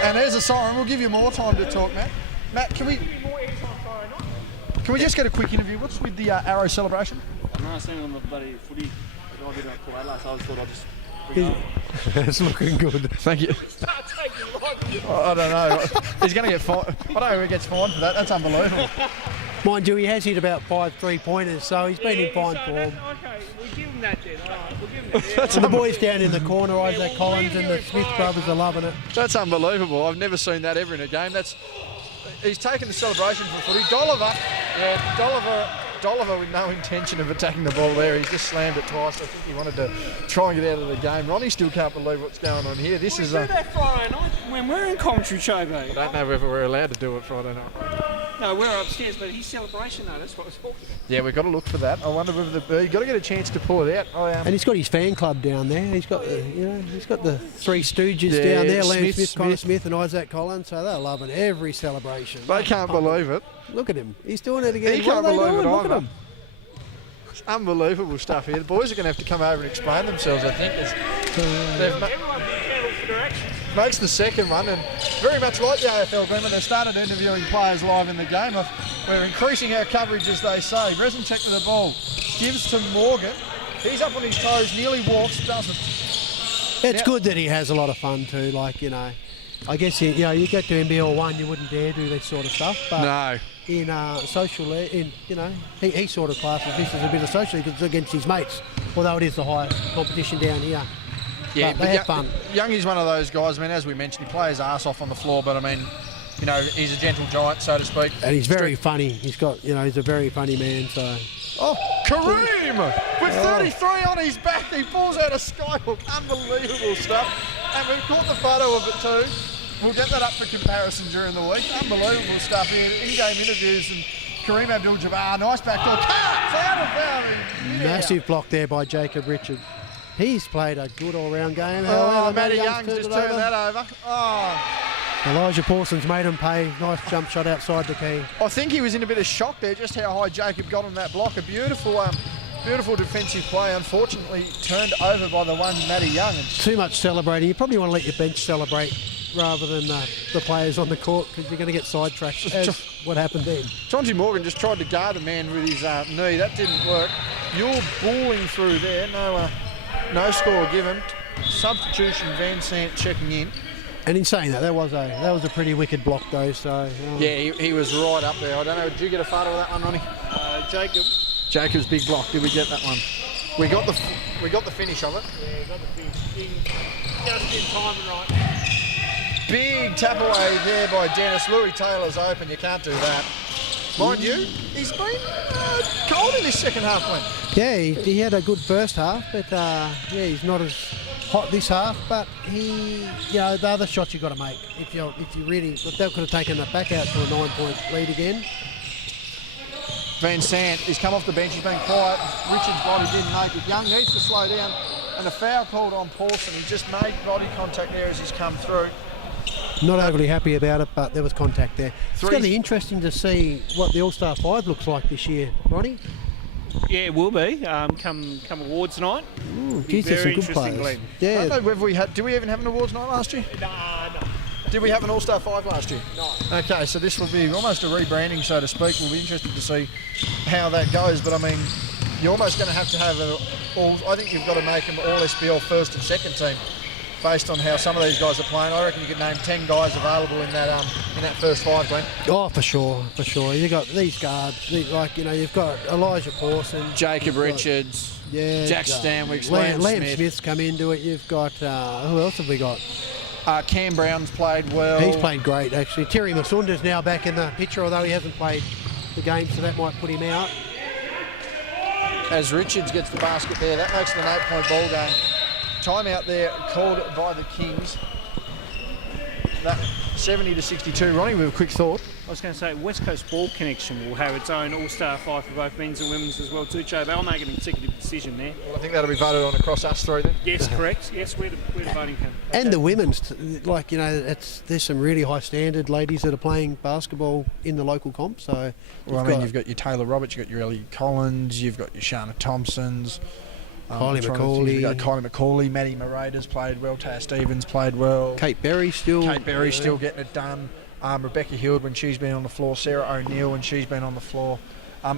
And there's a siren. We'll give you more time to talk, Matt. Matt, can we just get a quick interview? What's with the Arrow celebration? I'm not saying on the bloody footy. I did a Koala, so I just thought I'd just bring it up. It's looking good. Thank you. I don't know. He's going to get fined. I don't know who gets fined for that. That's unbelievable. Mind you, he has hit about 5 3-pointers, so he's been in fine form. Okay, we'll give him that then. All right, we'll give him that. And the boys down in the corner, Isaac Collins and the Smith brothers are loving it. That's unbelievable. I've never seen that ever in a game. He's taken the celebration for footy. Dolliver with no intention of attacking the ball there. He's just slammed it twice. I think he wanted to try and get out of the game. Ronnie still can't believe what's going on here. This is. We do that Friday night when we're in commentary, Chobo. I don't know whether we're allowed to do it Friday night. No, we're upstairs, but his celebration though, that's what I was talking about. Yeah, we've got to look for that. I wonder whether you've got to get a chance to pull it out. And he's got his fan club down there. He's got the Three Stooges down there, Lance Smith, Connor Smith and Isaac Collins, so they're loving every celebration. They can't believe it. Look at him. He's doing it again. He can't believe it Look at either. him. It's unbelievable stuff here. The boys are going to have to come over and explain themselves, I think. Everyone be careful for directions. Makes the second one, and very much like the AFL game, when they started interviewing players live in the game, we're increasing our coverage, as they say. Reznicek with the ball, gives to Morgan. He's up on his toes, nearly walks, doesn't. It's good that he has a lot of fun too. Like, I guess you get to NBL 1, you wouldn't dare do this sort of stuff. But no. In he sort of classes this as a bit of social because it's against his mates, although it is the higher competition down here. Yeah, but they have fun. Young is one of those guys. I mean, as we mentioned, he plays his ass off on the floor, but I mean, he's a gentle giant, so to speak. And he's very funny. He's got, he's a very funny man. So. Oh, Kareem with 33 on his back. He pulls out a skyhook. Unbelievable stuff. And we've caught the photo of it too. We'll get that up for comparison during the week. Unbelievable stuff here. In-game interviews and Kareem Abdul-Jabbar. Nice backdoor. Cuts out of there. Massive block there by Jacob Richards. He's played a good all-round game. Matty Young's just turned that over. Oh. Elijah Paulson's made him pay. Nice jump shot outside the key. I think he was in a bit of shock there, just how high Jacob got on that block. A beautiful defensive play, unfortunately turned over by the one Matty Young. Too much celebrating. You probably want to let your bench celebrate rather than the players on the court because you're going to get sidetracked, as what happened then. Jonty Morgan just tried to guard the man with his knee. That didn't work. You're balling through there. No score given. Substitution, Van Sant checking in. And in saying that was a pretty wicked block though. So yeah, he was right up there. I don't know. Did you get a photo of that one, Ronnie? Jacob's big block. Did we get that one? We got the finish of it. Yeah, we got the finish. Just in time and right. Big tap away there by Dennis. Louis Taylor's open. You can't do that. Mind you, he's been cold in this second half win. Yeah, he had a good first half, but he's not as hot this half. But the other shots you've got to make. If you really, they could have taken that back out to a 9-point lead again. Van Sant, he's come off the bench. He's been quiet. Richards' body didn't make it. Young needs to slow down, and a foul called on Paulson. He just made body contact there as he's come through. Not overly happy about it, but there was contact there. It's going to be interesting to see what the All-Star 5 looks like this year, Ronnie. Yeah, it will be. Come awards night. Geez, there's some good players. Yeah. I don't know whether we had. Did we even have an awards night last year? No. Did we have an All-Star 5 last year? No. Okay, so this will be almost a rebranding, so to speak. We'll be interested to see how that goes. But I mean, you're almost going to have I think you've got to make them all SBL first and second team. Based on how some of these guys are playing, I reckon you could name 10 guys available in that first 5, Glenn. Oh, for sure. You've got these guards, you've got Elijah Pawson, Jacob Richards, Jack Stanwicks, Liam Smith's come into it. You've got who else have we got? Cam Brown's played well. He's played great actually. Terry Masunda's now back in the picture, although he hasn't played the game, so that might put him out. As Richards gets the basket there, that makes it an 8-point ball game. Timeout there called by the Kings. That 70-62. Ronnie, with a quick thought. was going to say, West Coast Ball Connection will have its own All-Star 5 for both men's and women's as well too, Joe. They'll make an executive decision there. Well, I think that'll be voted on across us three then. Yes, correct. Yes, we're the voting panel. And the women's, like, you know, there's some really high standard ladies that are playing basketball in the local comp. So, well, I mean, you've got your Taylor Roberts, you've got your Ellie Collins, you've got your Shana Thompsons, Kylie McCauley. You've got Kylie McCauley, Maddie Moradas played well, Taya Stevens played well. Kate Berry still Getting it done. Rebecca Hild when she's been on the floor, Sarah O'Neill when she's been on the floor.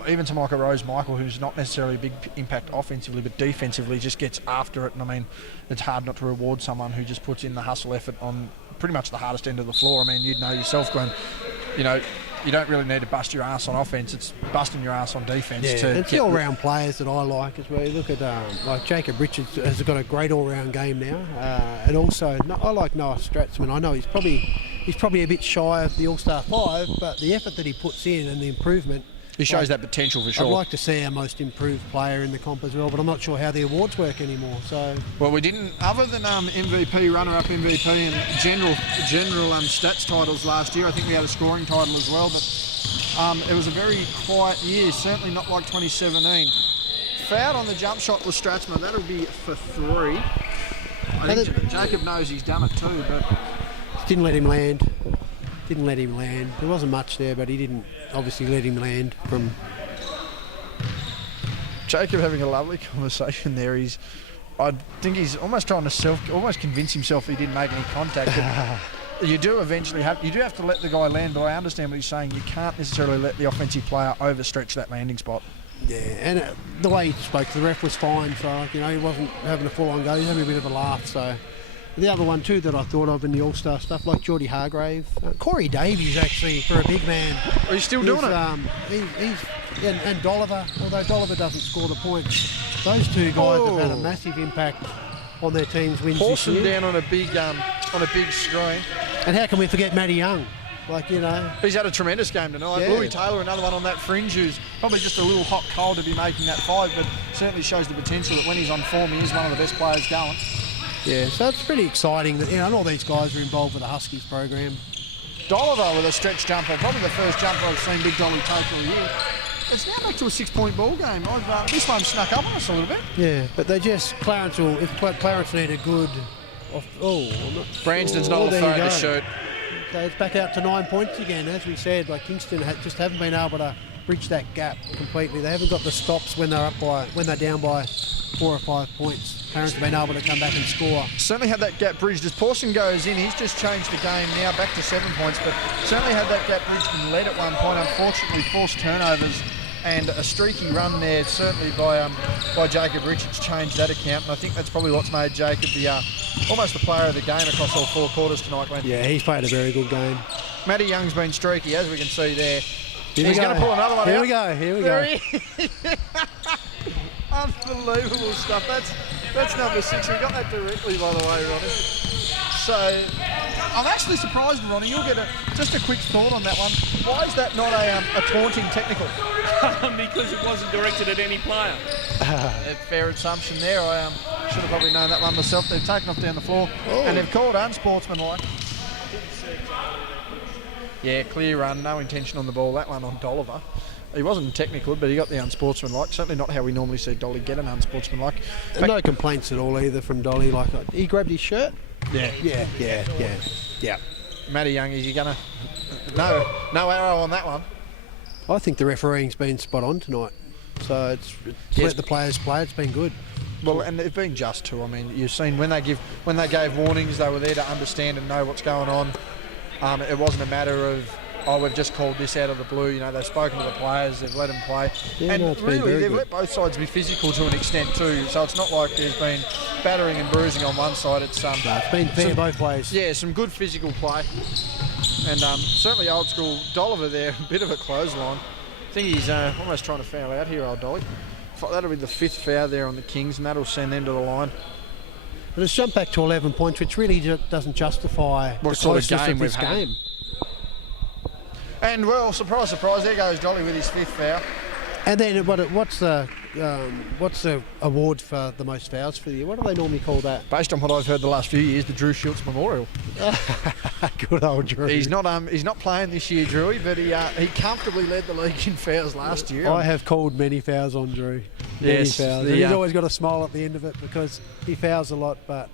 Even Tamika Rose-Michael, who's not necessarily a big impact offensively, but defensively just gets after it. And I mean, it's hard not to reward someone who just puts in the hustle effort on pretty much the hardest end of the floor. I mean, you'd know yourself, Glenn, you know, you don't really need to bust your ass on offense. It's busting your ass on defence. Yeah, it's the all-round players that I like as well. You look at like Jacob Richards has got a great all-round game now, and also I like Noah Stratzman. I know he's probably a bit shy of the All-Star 5, but the effort that he puts in and the improvement. He shows that potential for sure. I'd like to see our most improved player in the comp as well, but I'm not sure how the awards work anymore. So, well, we didn't, other than MVP, runner-up MVP, and general stats titles last year. I think we had a scoring title as well, but it was a very quiet year. Certainly not like 2017. Fouled on the jump shot was Stratzman. That'll be for 3. I think Jacob knows he's done it too, but didn't let him land. There wasn't much there, but he didn't obviously let him land from. Jacob having a lovely conversation there. I think he's almost trying to almost convince himself he didn't make any contact. But you do have to let the guy land, but I understand what he's saying. You can't necessarily let the offensive player overstretch that landing spot. Yeah, and the way he spoke to the ref was fine. So, you know, he wasn't having a full-on go. He was having a bit of a laugh. So. The other one too that I thought of in the All-Star stuff, like Geordie Hargrave, Corey Davies actually, for a big man. He's still doing it. And Dolliver, although Dolliver doesn't score the points, those two guys have had a massive impact on their team's wins this year. Down on a big screen. And how can we forget Matty Young? Like, you know, he's had a tremendous game tonight. Yeah. Louis Taylor, another one on that fringe, who's probably just a little hot coal to be making that 5, but certainly shows the potential that when he's on form, he is one of the best players going. Yeah, so it's pretty exciting that, you know, and all these guys are involved with the Huskies program. Dolliver with a stretch jumper, probably the first jumper I've seen Big Dolly take all year. It's now back to a 6-point ball game. This one snuck up on us a little bit. Yeah, but they just, Clarence need a good... Branston's not on the phone to shoot. So it's back out to 9 points again. As we said, like Kingston just haven't been able to bridge that gap completely. They haven't got the stops when they're down by 4 or 5 points. Clarence have been able to come back and score. Certainly had that gap bridged. As Pawson goes in, he's just changed the game now back to 7 points, but certainly had that gap bridged and led at one point. Unfortunately, forced turnovers and a streaky run there, certainly by Jacob Richards, changed that account. And I think that's probably what's made Jacob almost the player of the game across all 4 quarters tonight, Glenn. Yeah, he's played a very good game. Matty Young's been streaky, as we can see there. He's going to pull another one out. Here we go. Unbelievable stuff. That's number 6. We got that directly, by the way, Ronnie. So I'm actually surprised, Ronnie. You'll get just a quick thought on that one. Why is that not a taunting technical? Because it wasn't directed at any player. A fair assumption there. I should have probably known that one myself. They've taken off down the floor and they've called unsportsmanlike. Yeah, clear run, no intention on the ball. That one on Dolliver. He wasn't technical, but he got the unsportsmanlike. Certainly not how we normally see Dolly get an unsportsmanlike. No complaints at all either from Dolly. Like, he grabbed his shirt. Yeah. Matty Young, is he gonna? No arrow on that one. I think the refereeing's been spot on tonight. So it's let the players play. It's been good. Well, and they've been just too. I mean, you've seen when they gave warnings, they were there to understand and know what's going on. It wasn't a matter of, we've just called this out of the blue. You know, they've spoken to the players, they've let them play. Yeah, and really, they've let both sides be physical to an extent too. So it's not like there's been battering and bruising on one side. It's been fair both ways. Yeah, some good physical play. And certainly old school Dolliver there, a bit of a clothesline. I think he's almost trying to foul out here, old Dolly. That'll be the 5th foul there on the Kings, and that'll send them to the line. But it's jumped back to 11 points, which really doesn't justify what the sort of closeness game of we've this had. game. And well, surprise, surprise, there goes Dolly with his 5th foul. And then what's the what's the award for the most fouls for the year? What do they normally call that? Based on what I've heard the last few years, the Drew Schultz Memorial. Good old Drew. He's not playing this year, Drewy, but he comfortably led the league in fouls last year. I have called many fouls on Drew. Many Yes, fouls. And he's always got a smile at the end of it because he fouls a lot. But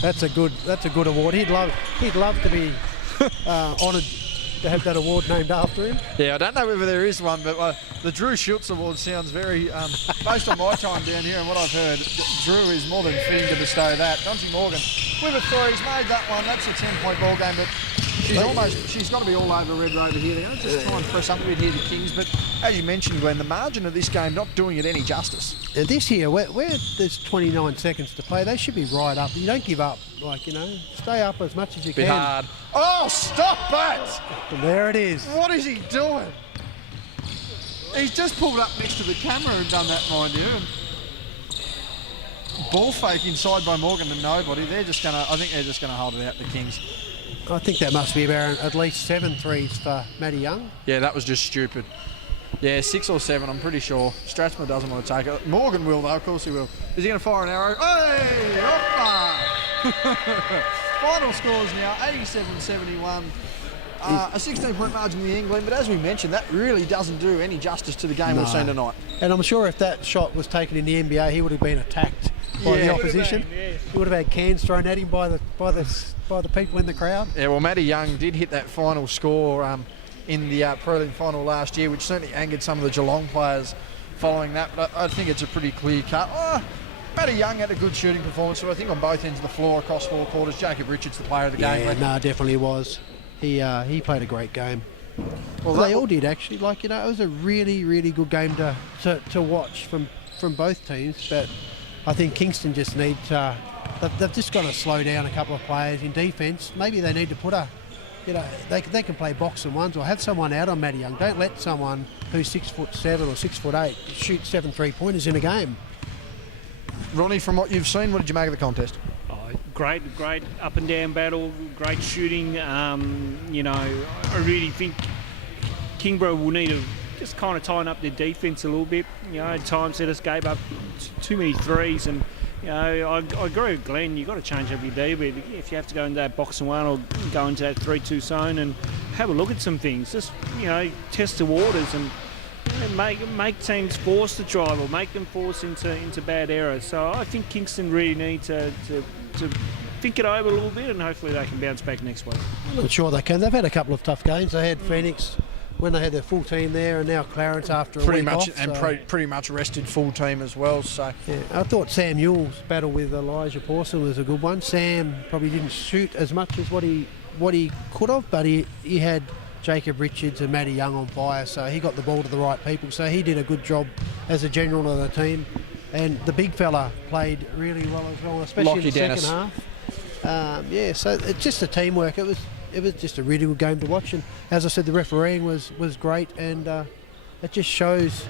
that's a good award. He'd love to be honoured to have that award named after him. Yeah, I don't know whether there is one, but the Drew Schultz Award sounds very, based on my time down here and what I've heard, Drew is more than fitting to bestow that. Dante Morgan with a three, he's made that one. That's a 10-point ball game, but she's got to be all over Red Rover here. They're going to just try and press up a bit here, the Kings, but as you mentioned, Glenn, the margin of this game not doing it any justice. This year, where there's 29 seconds to play, they should be right up. You don't give up. Stay up as much as you can. Bit hard. Oh, stop that! And there it is. What is he doing? He's just pulled up next to the camera and done that, mind you. And ball fake inside by Morgan to nobody. I think they're just gonna hold it out, the Kings. I think that must be about at least 7 threes for Matty Young. Yeah, that was just stupid. Yeah, 6 or 7, I'm pretty sure. Strathmore doesn't want to take it. Morgan will, though, of course he will. Is he going to fire an arrow? Hey! Hoppa! Final scores now, 87-71. A 16-point margin in England, but as we mentioned, that really doesn't do any justice to the game we've seen tonight. And I'm sure if that shot was taken in the NBA, he would have been attacked by the opposition. He would have had cans thrown at him by the people in the crowd. Yeah, well, Matty Young did hit that final score in the prelim final last year, which certainly angered some of the Geelong players following that, but I think it's a pretty clear cut. Matty Young had a good shooting performance, so I think on both ends of the floor across 4 quarters. Jacob Richards, the player of the game. Yeah, definitely was. He played a great game. Well, they all did actually. It was a really, really good game to watch from both teams. But I think Kingston just need to. They've just got to slow down a couple of players in defence. Maybe they need to put they can play box and ones or have someone out on Matty Young. Don't let someone who's 6'7" or 6'8" shoot 7 3-pointers in a game. Ronnie, from what you've seen, what did you make of the contest? Great up and down battle, great shooting. I really think Kingborough will need to just kind of tighten up their defence a little bit. At times they just gave up too many threes, and I agree with Glenn. You've got to change up your D bit. If you have to go into that box and one or go into that 3-2 zone and have a look at some things, just test the waters and make teams force the drive or make them force into bad errors. So I think Kingston really need to think it over a little bit, and hopefully they can bounce back next week. I'm not sure they can. They've had a couple of tough games. They had Phoenix when they had their full team there, and now Clarence after a week off. Pretty much rested full team as well. So yeah, I thought Sam Ewell's battle with Elijah Pawson was a good one. Sam probably didn't shoot as much as what he could have, but he had Jacob Richards and Matty Young on fire, so he got the ball to the right people. So he did a good job as a general of the team. And the big fella played really well as well, especially in the second half. So it's just a teamwork. It was just a really good game to watch. And as I said, the refereeing was great, and it just shows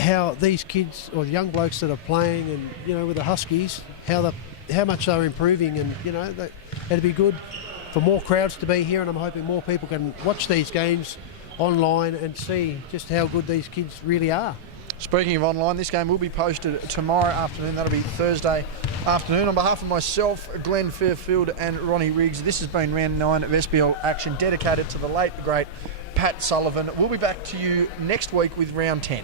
how these kids or the young blokes that are playing, and with the Huskies, how much they're improving, and it'd be good for more crowds to be here, and I'm hoping more people can watch these games online and see just how good these kids really are. Speaking of online, this game will be posted tomorrow afternoon. That'll be Thursday afternoon. On behalf of myself, Glenn Fairfield and Ronnie Riggs, this has been round 9 of SBL action dedicated to the late, the great Pat Sullivan. We'll be back to you next week with round 10.